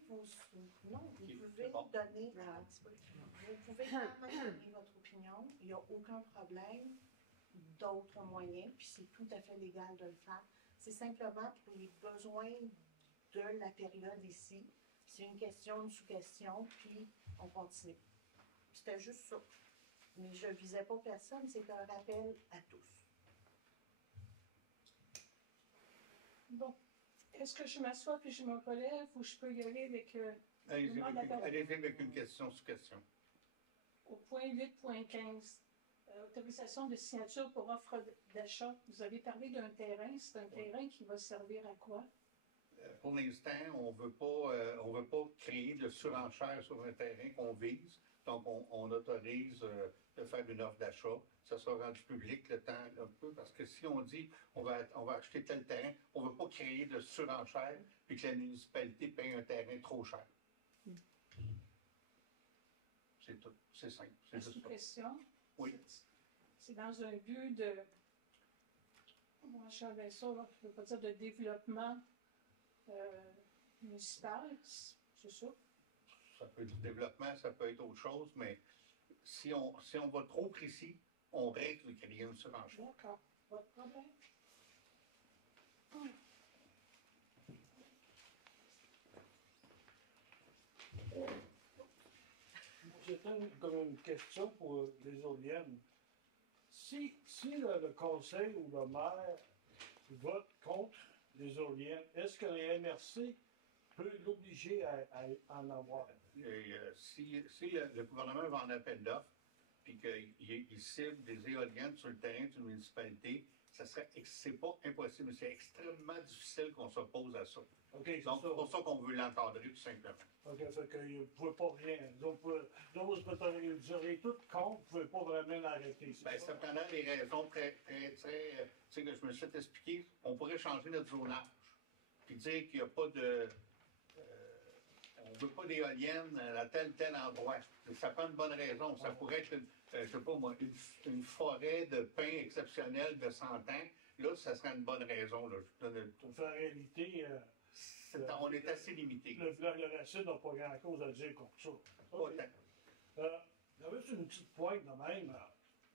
vous pouvez quand même donner votre opinion. Il n'y a aucun problème. D'autres moyens, puis c'est tout à fait légal de le faire. C'est simplement pour les besoins de la période ici. C'est une question, une sous-question, puis on continue. C'était juste ça. Mais je ne visais pas personne, c'est un rappel à tous. Bon. Est-ce que je m'assois puis je me relève ou je peux y aller avec... Allez-y avec une question sous question. Au point 8.15, autorisation de signature pour offre d'achat. Vous avez parlé d'un terrain. C'est un terrain qui va servir à quoi? Pour l'instant, on veut pas créer de surenchère sur un terrain qu'on vise. Donc, on autorise de faire une offre d'achat. Ça sera rendu public le temps un peu, parce que si on dit on va acheter tel terrain, on ne veut pas créer de surenchère puis que la municipalité paye un terrain trop cher. C'est tout. C'est simple. C'est juste ça. Question? Oui. C'est dans un but de... Moi, j'avais ça, là, je ne veux pas dire de développement municipal, c'est ça? Ça peut être du développement, ça peut être autre chose, mais si on va trop précis, on règle le 4e surenchère. D'accord, pas de problème. C'était comme une question pour les éoliennes. Si le conseil ou le maire vote contre les éoliennes, est-ce que les MRC peut l'obliger à en avoir? Et, si le gouvernement va en appel d'offres, puis qu'il cible des éoliennes sur le terrain d'une municipalité, c'est pas impossible, mais c'est extrêmement difficile qu'on s'oppose à ça. Okay, Donc, c'est pour ça qu'on veut l'encadrer, tout simplement. OK, fait que vous ne pouvez pas rien. Donc, vous aurez tout contre, vous ne pouvez pas vraiment l'arrêter. Bien, cependant, les raisons très, tu sais, que je me suis fait expliquer, on pourrait changer notre zonage, puis dire qu'il n'y a pas de... on ne veut pas d'éoliennes à tel endroit. Ça prend une bonne raison. Ça pourrait être, je sais pas moi, une forêt de pins exceptionnelle de 100 ans. Là, ça serait une bonne raison. Là. En réalité... on est assez limité. Le racine n'a pas grand-chose à dire contre ça. Okay. J'avais une petite pointe de même.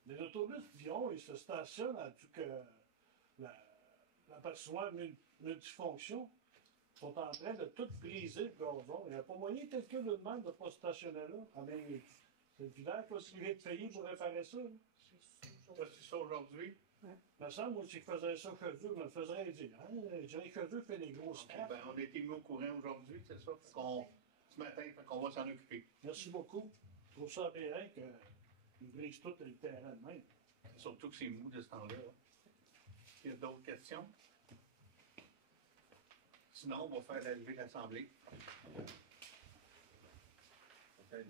Les autobus Vion, ils se stationnent à tout que la patinoire multifonction sont en train de tout briser le gazon. Il n'y a pas moyen quelqu'un de même de ne pas stationner là. Ah, mais c'est évident qu'il faut de payer pour réparer ça. C'est ça aujourd'hui? Il me semble aussi qu'il faisait ça que Dieu me le faisait dire. Hein? Je dirais que Dieu fait des grosses Okay, ben, on a été mis au courant aujourd'hui, c'est ça? Ce matin, on va s'en occuper. Merci beaucoup. Je trouve ça bien qu'ils brisent tout le terrain de même. Surtout que c'est mou de ce temps-là. Il y a d'autres questions? Sinon, on va faire la levée de l'Assemblée.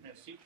Merci.